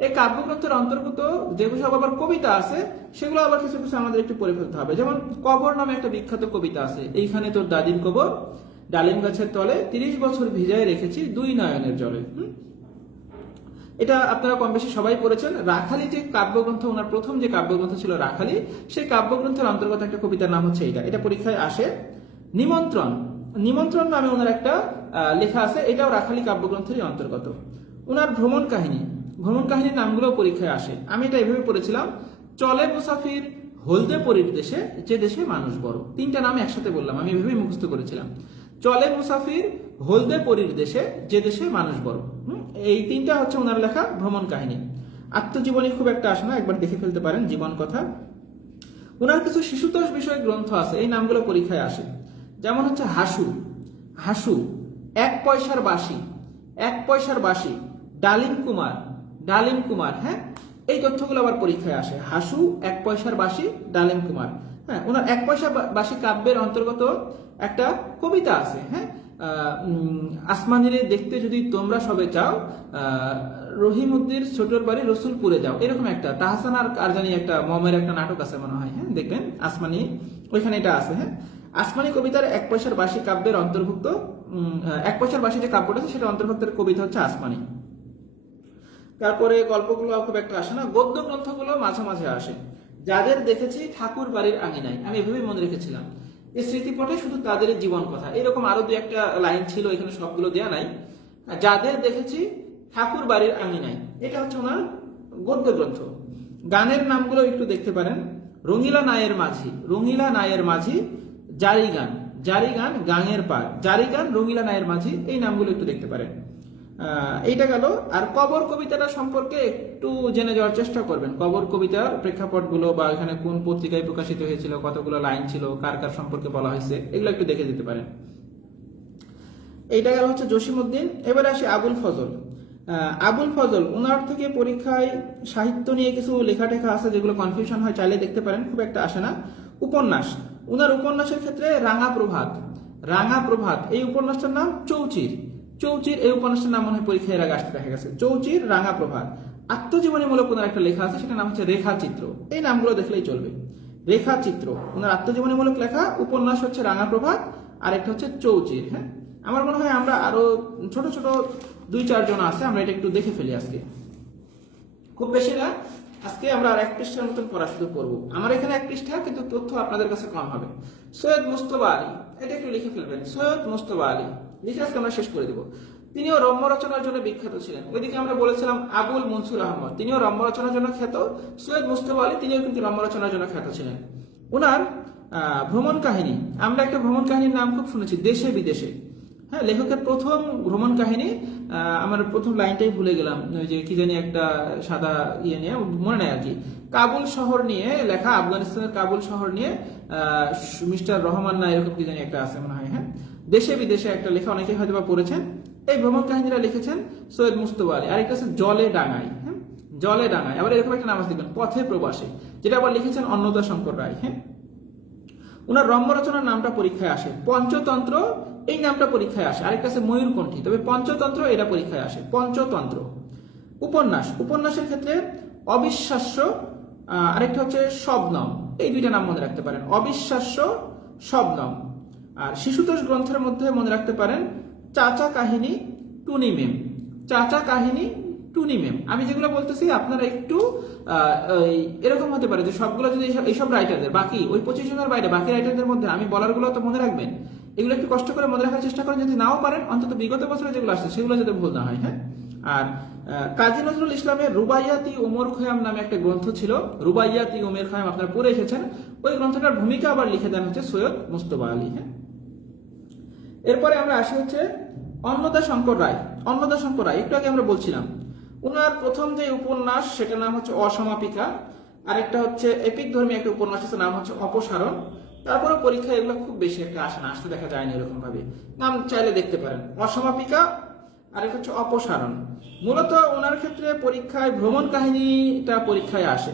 এই কাব্যগ্রন্থের অন্তর্গত যেগুলো সব আবার কবিতা আছে সেগুলো আবার কিছু কিছু আমাদের একটু পড়ে ফেলতে হবে। যেমন কবর নামে একটা বিখ্যাত কবিতা আছে, এইখানে তোর দাদির কবর, ডালিম গাছের তলে 30 বছর ভিজায় রেখেছি দুই নয়নের জলে। এটা আপনারা কম বেশি সবাই পড়েছেন। রাখালি যে কাব্যগ্রন্থ, ওনার প্রথম যে কাব্যগ্রন্থ ছিল রাখালি, সেই কাব্যগ্রন্থের অন্তর্গত একটা কবিতার নাম হচ্ছে এটা, এটা পরীক্ষায় আসে। নিমন্ত্রণ, নিমন্ত্রণ নামে ওনার একটা লেখা আছে, এটাও রাখালি কাব্যগ্রন্থেরই অন্তর্গত। ওনার ভ্রমণ কাহিনী, ভ্রমণ কাহিনীর নামগুলো পরীক্ষায় আসে। আমি এটা এভাবে পড়েছিলাম, চলে মুসাফির হলদে পরীর দেশে, যে দেশে মানুষ বড়। তিনটা নাম একসাথে বললাম, আমি এভাবেই মুখস্থ করেছিলাম। চলে মুসাফির হলদে পরীর দেশে, যে দেশে মানুষ বড়। এই তিনটা হচ্ছে ওনার লেখা ভ্রমণ কাহিনী। আত্মজীবনী খুব একটা আসে না, একবার দেখে ফেলতে পারেন জীবন কথা। ওনার কিছু শিশুতোষ বিষয়ক গ্রন্থ আছে, এই নামগুলো পরীক্ষায় আসে। যেমন হচ্ছে হাসু, হাসু, 1 পয়সার বাঁশি, 1 পয়সার বাঁশি, ডালিম কুমার, ডালিম কুমার। হ্যাঁ, এই তথ্যগুলো আবার পরীক্ষায় আসে। হাসু, 1 পয়সার বাঁশি, ডালিম কুমার। হ্যাঁ, ওনার 1 পয়সা বাঁশি কাব্যের অন্তর্গত একটা কবিতা আছে। হ্যাঁ, আসমানিরে দেখতে যদি তোমরা সবে চাও, রহিমউদ্দির ছোটর বাড়ি রসুলপুরে যাও, এরকম একটা তাহসান আর জানি একটা মমের একটা নাটক আছে মনে হয়। হ্যাঁ, দেখবেন আসমানি, ওইখানে এটা আছে। হ্যাঁ, আসমানি কবিতার 1 পয়সার বাঁশি কাব্যের অন্তর্ভুক্ত, 1 পয়সার বাঁশি যে কাব্যটা আছে সেটা অন্তর্ভুক্ত কবিতা হচ্ছে আসমানি। তারপরে গল্পগুলো খুব একটা আসে না, গদ্য গ্রন্থগুলো মাঝে মাঝে আসে। যাদের দেখেছি ঠাকুর বাড়ির আঙিনায়, আমি এভাবেই মনে রেখেছিলাম, এই স্মৃতিপটে শুধু তাদের জীবন কথা, এরকম আরো দু একটা লাইন ছিল, এখানে সবগুলো দেয়া নাই। যাদের দেখেছি ঠাকুর বাড়ির আঙিনায়, এটা হচ্ছে ওনার গদ্য গ্রন্থ। গানের নামগুলো একটু দেখতে পারেন, রঙিলা নায়ের মাঝি, রঙিলা নায়ের মাঝি, জারি গান, জারি গান, গাঙের পার, জারি গান, রঙিলা নায়ের মাঝি, এই নামগুলো একটু দেখতে পারেন। এইটা গেল। আর কবর কবিতাটা সম্পর্কে একটু জেনে যাওয়ার চেষ্টা করবেন, কবর কবিতার প্রেক্ষাপটগুলো বা এখানে কোন পত্রিকায় প্রকাশিত হয়েছিল, কতগুলো লাইন ছিল, কার কার সম্পর্কে বলা হয়েছে, এগুলো একটু দেখে যেতে পারেন। এইটা গেল হচ্ছে জসীমউদ্দিন। এবারে আসি আবুল ফজল। আবুল ফজল, ওনার থেকে পরীক্ষায় সাহিত্য নিয়ে কিছু লেখাটেখা আছে যেগুলো কনফিউশন হয়, চাইলে দেখতে পারেন, খুব একটা আসে না। উপন্যাস, ওনার উপন্যাসের ক্ষেত্রে রাঙা প্রভাত, রাঙা প্রভাত, এই উপন্যাসটার নাম চৌচির, চৌচির, এই উপন্যাসটার নাম মনে হয় পরীক্ষায় এর আগে আসতে দেখা গেছে, চৌচির, রাঙা প্রভাত। আত্মজীবনীমূলক ওনার একটা লেখা আছে, সেটার নাম হচ্ছে রেখাচিত্র, এই নামগুলো দেখলেই চলবে। রেখাচিত্র ওনার আত্মজীবনীমূলক লেখা, উপন্যাস হচ্ছে রাঙা প্রভাত, আর একটা হচ্ছে চৌচির। হ্যাঁ, আমার মনে হয় আমরা আরো ছোট ছোট 2-4 জন আছে, আমরা এটা একটু দেখে ফেলি আজকে, খুব বেশি না। আজকে আমরা আর 1 পৃষ্ঠার মতন পড়া শুরু করবো। আমার এখানে 1 পৃষ্ঠা, কিন্তু তথ্য আপনাদের কাছে কম হবে। সৈয়দ মুস্তফা আলী, এটা একটু লিখে ফেলবেন, সৈয়দ মুস্তফা আলী, লিখে আজকে আমরা শেষ করে দেবো। তিনিও রম্য রচনার জন্য বিখ্যাত ছিলেন। ওইদিকে আমরা বলেছিলাম আবুল মনসুর আহমদ, তিনিও রম্য রচনার জন্য খ্যাত। সৈয়দ মুস্তফা আলী, তিনিও কিন্তু রম্য রচনার জন্য খ্যাত ছিলেন। ওনার ভ্রমণ কাহিনী, আমরা একটা ভ্রমণ কাহিনীর নাম খুব শুনেছি, দেশে বিদেশে। হ্যাঁ, লেখকের প্রথম ভ্রমণ কাহিনী আমার প্রথম লাইনটাই ভুলে গেলাম, ওই যে কি জানি একটা সাদা ইয়ে নিয়ে, মনে নাই আর কি, কাবুল শহর নিয়ে লেখা, আফগানিস্তানের কাবুল শহর নিয়ে মিস্টার রহমান না এরকম কি জানি একটা আছে মনে হয়, হ্যাঁ, দেশে বিদেশে একটা লেখা, অনেকে হয়তো বা পড়েছেন। এই ভ্রমণ কাহিনীটা লিখেছেন সৈয়দ মুস্তফা আলী। আরেকটা আছে জলে ডাঙায়, হ্যাঁ, জলে ডাঙায়, আবার এরকম একটা নাম আছে দেখবেন পথে প্রবাসে, যেটা আবার লিখেছেন অন্নদাশঙ্কর রায়, হ্যাঁ। ওনার রম্য রচনার নামটা পরীক্ষায় আসে, পঞ্চতন্ত্র এই নামটা পরীক্ষায় আসে। আরেকটা আছে ময়ূরকণ্ঠী, তবে পঞ্চতন্ত্র এটা পরীক্ষায় আসে, পঞ্চতন্ত্র। উপন্যাস, উপন্যাসের ক্ষেত্রে অবিশ্বাস্য, আরেকটা হচ্ছে শবনম, এই দুইটা নাম মনে রাখতে পারেন, অবিশ্বাস্য, শবনম। আর শিশুতোষ গ্রন্থের মধ্যে মনে রাখতে পারেন চাচা কাহিনী, টুনি মেম, চাচা কাহিনী, টুনি মেম। আমি যেগুলো বলতেছি আপনারা একটু এরকম হতে পারে যে সবগুলো যদি এইসব রাইটারদের, বাকি ওই 25 জনের বাইরে বাকি রাইটারদের মধ্যে আমি বলারগুলো তো মনে রাখবেন, এগুলো একটু কষ্ট করে মনে রাখার চেষ্টা করেন। যদি নাও পারেন অন্তত বিগত বছরে যেগুলো আসছে সেগুলো যাতে ভুল না হয়, হ্যাঁ। আর কাজী নজরুল ইসলামের রুবাইয়াতি ওমর খয়াম নামে একটা গ্রন্থ ছিল, রুবাইয়াতি ওমর খয়াম আপনারা পড়ে এসেছেন, ওই গ্রন্থটার ভূমিকা আবার লিখে দেন হচ্ছে সৈয়দ মুস্তফা আলী, হ্যাঁ। এরপরে আমরা আসি হচ্ছে অন্নদাশঙ্কর রায়। অন্নদাশঙ্কর রায় একটু আগে আমরা বলছিলাম, ওনার প্রথম যে উপন্যাস সেটার নাম হচ্ছে অসমাপিকা, আরেকটা হচ্ছে এপিক ধর্মী একটা উপন্যাস আছে, নাম হচ্ছে অপসারণ। তারপরে পরীক্ষা এগুলো খুব বেশি একটা আসে না, আসতে দেখা যায়নি এরকম ভাবে, নাম চাইলে দেখতে পারেন, অসমাপিকা আরেকটা হচ্ছে অপসারণ। মূলত ওনার ক্ষেত্রে পরীক্ষায় ভ্রমণ কাহিনীটা পরীক্ষায় আসে।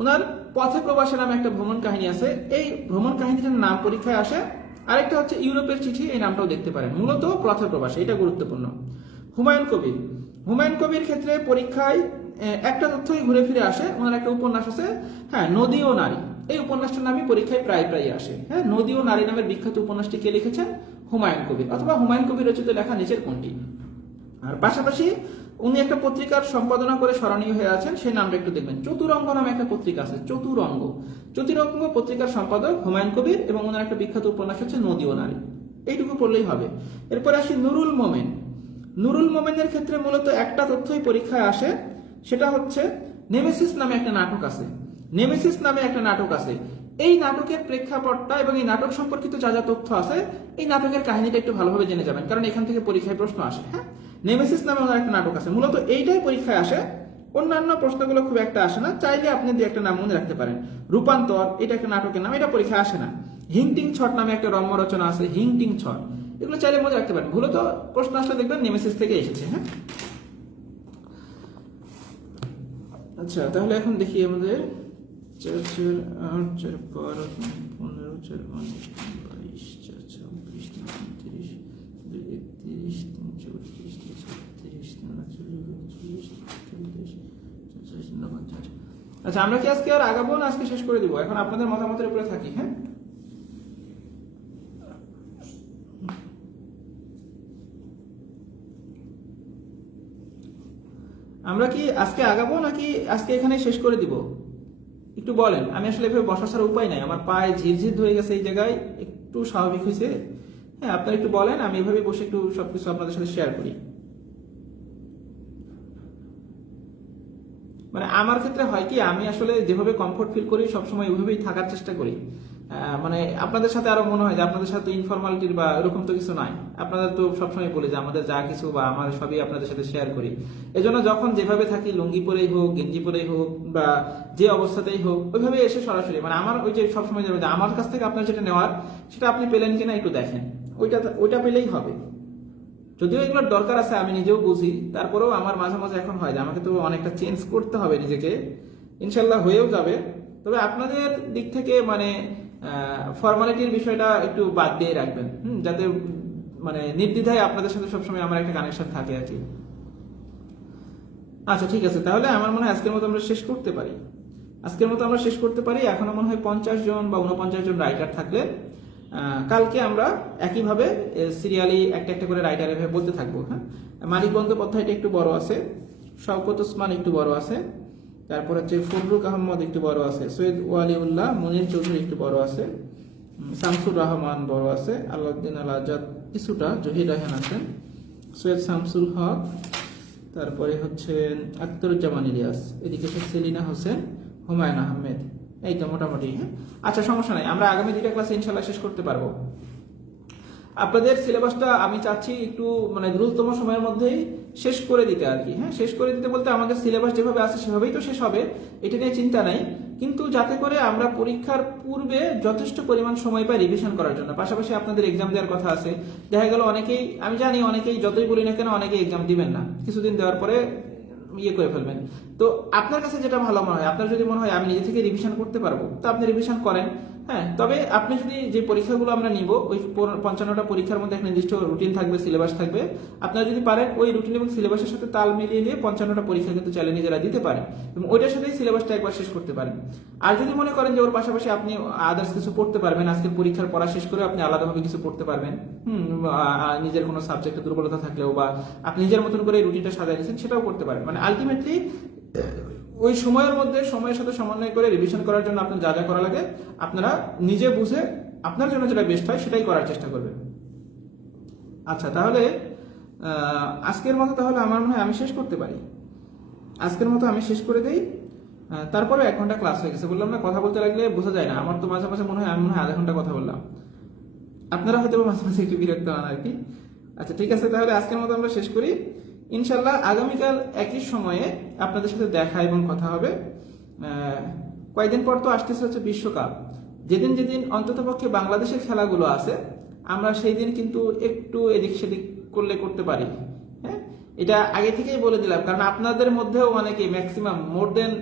ওনার পথে প্রবাসে নামে একটা ভ্রমণ কাহিনী আছে, এই ভ্রমণ কাহিনীটার নাম পরীক্ষায় আসে। আরেকটা হচ্ছে ইউরোপের চিঠি, এই নামটাও দেখতে পারেন, মূলত পথে প্রবাসে, এটা গুরুত্বপূর্ণ। হুমায়ুন কবির, হুমায়ুন কবির ক্ষেত্রে পরীক্ষায় একটা তথ্যই ঘুরে ফিরে আসে, ওনার একটা উপন্যাস আছে, হ্যাঁ, নদী ও নারী, এই উপন্যাসটার নামই পরীক্ষায় প্রায় প্রায় আসে, হ্যাঁ। নদী ও নারী নামের বিখ্যাত উপন্যাসটি কে লিখেছেন? হুমায়ুন কবির, অথবা হুমায়ুন কবির রচিত লেখা নিচের কোনটি? আর পাশাপাশি উনি একটা পত্রিকার সম্পাদনা করে স্মরণীয় হয়ে আছেন, সেই নামটা একটু দেখবেন, চতুরঙ্গ নামে একটা পত্রিকা আছে, চতুরঙ্গ, চতুরঙ্গ পত্রিকার সম্পাদক হুমায়ুন কবির, এবং ওনার একটা বিখ্যাত উপন্যাস হচ্ছে নদী ও নারী, এইটুকু পড়লেই হবে। এরপর আসি নুরুল মোমেন। নুরুল মোমেনের ক্ষেত্রে মূলত একটা তথ্যই পরীক্ষায় আসে, সেটা হচ্ছে নেমেসিস নামে একটা নাটক আছে, নেমেসিস নামে একটা নাটক আছে। এই নাটকের প্রেক্ষাপটটা এবং এই নাটক সম্পর্কিত যা যা তথ্য আছে, এই নাটকের কাহিনীটা একটু ভালোভাবে জেনে যাবেন, কারণ এখান থেকে পরীক্ষায় প্রশ্ন আসে, হ্যাঁ। নেমেসিস নামে ওনার একটা নাটক আছে, মূলত এইটাই পরীক্ষায় আসে, অন্যান্য প্রশ্নগুলো খুব একটা আসে না, চাইলে আপনি দু একটা নাম মনে রাখতে পারেন। রূপান্তর, এটা একটা নাটকের নাম, এটা পরীক্ষায় আসে না। হিংটিং ছট নামে একটা রম্য রচনা আছে, হিংটিং ছট, এগুলো চাইলে মনে রাখতে পারেন, মূলত প্রশ্ন আসলে দেখবেন নেমেসিস থেকে এসেছে, হ্যাঁ। আচ্ছা, তাহলে এখন দেখি আমাদের 4 4 8 4 12 15 4 19 22 4 26 29 30 31 32 33 34 39 আচ্ছা, আমরা কি আজকে আর আগাবো না আজকে শেষ করে দিব? এখন আপনাদের মতামতের উপরে থাকি, হ্যাঁ। আমরা কি আজকে আগাবো নাকি আজকে এখানে শেষ করে দিব? একটু বলেন, আমি আসলে এভাবে বসা ছাড়া উপায় নাই, আমার পায়ে ঝিরঝির হয়ে গেছে, এই জায়গায় একটু স্বাভাবিক হয়েছে, হ্যাঁ। আপনারা একটু বলেন, আমি এভাবে বসে একটু সবকিছু আপনাদের সাথে শেয়ার করি। মানে আমার ক্ষেত্রে হয় কি, আমি আসলে যেভাবে কমফোর্ট ফিল করি সবসময় ওইভাবেই থাকার চেষ্টা করি। মানে আপনাদের সাথে আরো মনে হয় যে আপনাদের সাথে ইনফরমালিটির বা এরকম তো কিছু নাই, আপনাদের তো সবসময় বলি যে আমাদের যা কিছু বা আমার সবই আপনাদের সাথে শেয়ার করি। এজন্য যখন যেভাবে থাকি, লুঙ্গি পরেই হোক, গেঞ্জি পরেই হোক, বা যে অবস্থাতেই হোক, ওইভাবে এসে সরাসরি, মানে আমার ওই যে সবসময় যাবে, আমার কাছ থেকে আপনার যেটা নেওয়ার সেটা আপনি পেলেন কিনা একটু দেখেন, ওইটা পেলেই হবে। যদিও এগুলোর দরকার আছে, আমি নিজেও বুঝি, তারপরেও আমার মাঝে মাঝে এখন হয় যে আমাকে তো অনেকটা চেঞ্জ করতে হবে নিজেকে, ইনশাল্লাহ হয়েও যাবে। তবে আপনাদের দিক থেকে মানে ফর্মালিটির বিষয়টা একটু বাদ দিয়ে রাখবেন, যাতে মানে নির্দ্বিধায় আপনাদের সাথে সবসময় আমার একটা কানেকশন থাকে আর কি। আচ্ছা, ঠিক আছে, তাহলে আমার মনে হয় আজকের মতো আমরা শেষ করতে পারি। এখনো মনে হয় 50 জন বা 49 জন রাইটার থাকলে কালকে আমরা একইভাবে সিরিয়ালি একটা একটা করে রাইটার এভাবে বলতে থাকবো, হ্যাঁ। মানিক বন্দ্যোপাধ্যায়টা একটু বড় আছে, শওকত ওসমান একটু বড় আছে, তারপর হচ্ছে ফজলুল আহমদ একটু বড় আছে, সৈয়দ ওয়ালিউল্লাহ মুনির চৌধুরী একটু বড় আছে, শামসুর রহমান বড় আছে, আলাউদ্দিন আল আজাদ কিছুটা, জহির রায়হান আছেন, সৈয়দ শামসুল হক, তারপরে হচ্ছে আখতারুজ্জামান ইলিয়াস, এদিকে সেলিনা হোসেন, হুমায়ুন আহমেদ, এই তো মোটামুটি, হ্যাঁ। আচ্ছা, সমস্যা নাই, আমরা আগামী 2টা ক্লাসে ইনশাল্লাহ শেষ করতে পারবো। আপনাদের সিলেবাসটা আমি চাচ্ছি একটু মানে দ্রুততম সময়ের মধ্যেই শেষ করে দিতে আর কি। হ্যাঁ, শেষ করে দিতে বলতে আমাদের সিলেবাস যেভাবে আছে সেভাবেই তো শেষ হবে, এটা নিয়ে চিন্তা নাই। কিন্তু যাতে করে আমরা পরীক্ষার পূর্বে যথেষ্ট পরিমাণ সময় পাই রিভিশন করার জন্য। পাশাপাশি আপনাদের এক্সাম দেওয়ার কথা আছে, দেখা গেল অনেকেই, আমি জানি অনেকেই যতই বলি না কেন অনেকেই এক্সাম দিবেন না, কিছুদিন দেওয়ার পরে ইয়ে করে ফেলবেন। তো আপনার কাছে যেটা ভালো মনে হয়, আপনার যদি মনে হয় আমি নিজে থেকে রিভিশন করতে পারবো, তো আপনি রিভিশন করেন। হ্যাঁ, তবে আপনি যদি যে পরীক্ষাগুলো আমরা নিব ওই 55টা পরীক্ষার মধ্যে একটা নির্দিষ্ট রুটিন থাকবে, সিলেবাস থাকবে। আপনারা যদি পারেন ওই রুটিন এবং সিলেবাসের সাথে তাল মিলিয়ে নিয়ে 55টা পরীক্ষা কিন্তু চাইলে নিজেরা দিতে পারেন এবং ওইটার সাথেই সিলেবাসটা একবার শেষ করতে পারেন। আর যদি মনে করেন যে ওর পাশাপাশি আপনি আদার্স কিছু পড়তে পারবেন, আজকের পরীক্ষার পড়া শেষ করে আপনি আলাদাভাবে কিছু পড়তে পারবেন, নিজের কোনো সাবজেক্টে দুর্বলতা থাকলেও বা আপনি নিজের মতন করে এই রুটিনটা সাজাই নিয়েছেন সেটাও করতে পারেন। মানে আলটিমেটলি ওই সময়ের মধ্যে সময়ের সাথে সমন্বয় করে রিভিশন করার জন্য আপনার যা যা করা লাগে আপনারা নিজে বুঝে আপনার জন্য যেটা বেস্ট হয় সেটাই করার চেষ্টা করবেন। আচ্ছা, তাহলে আজকের মতো তাহলে আমার মনে হয় আমি শেষ করতে পারি। আজকের মতো আমি শেষ করে দেই। তারপরে 1 ঘন্টা ক্লাস হয়ে গেছে, বললাম না কথা বলতে লাগলে বোঝা যায় না। আমার তো মাঝে মাঝে মনে হয় আমি মনে হয় আধা ঘন্টা কথা বললাম, আপনারা হয়তো মাঝে মাঝে একটু বিরক্ত হন আর কি। আচ্ছা ঠিক আছে, তাহলে আজকের মতো আমরা শেষ করি। ইনশাল্লাহ আগামীকাল একই সময়ে আপনাদের সাথে দেখা এবং কথা হবে। কয়েকদিন পর তো আসতেছে হচ্ছে বিশ্বকাপ, যেদিন যেদিন অন্ততপক্ষে বাংলাদেশের খেলাগুলো আছে আমরা সেই দিন কিন্তু একটু এদিক সেদিক করলে করতে পারি। হ্যাঁ, এটা আগে থেকেই বলে দিলাম, কারণ আপনাদের মধ্যেও অনেকে ম্যাক্সিমাম মোর দেন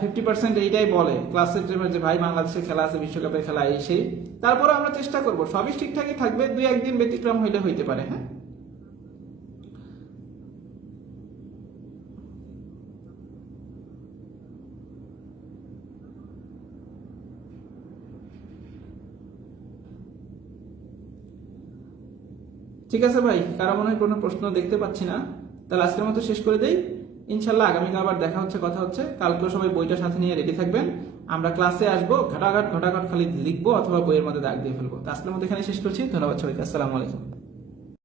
50% এইটাই বলে ক্লাসের টাইমে যে ভাই বাংলাদেশের খেলা আছে, বিশ্বকাপের খেলা এই সেই। তারপরে আমরা চেষ্টা করব, সবই ঠিকঠাকই থাকবে, 2-1 দিন ব্যতিক্রম হইলে হইতে পারে। হ্যাঁ, ঠিক আছে ভাই, কারো মনে হয় কোনো প্রশ্ন দেখতে পাচ্ছি না, তাহলে আজকের মতো শেষ করে দেই। ইনশাল্লাহ আগামীকাল আবার দেখা হচ্ছে, কথা হচ্ছে। কালকেও সবাই বইটা সাথে নিয়ে রেডি থাকবেন, আমরা ক্লাসে আসবো, ঘটাঘট ঘটাঘট খালি লিখবো অথবা বইয়ের মধ্যে দাগ দিয়ে ফেলবো। তো আজকের মতো এখানে শেষ করছি, ধন্যবাদ সবাইকে, আসসালামু আলাইকুম।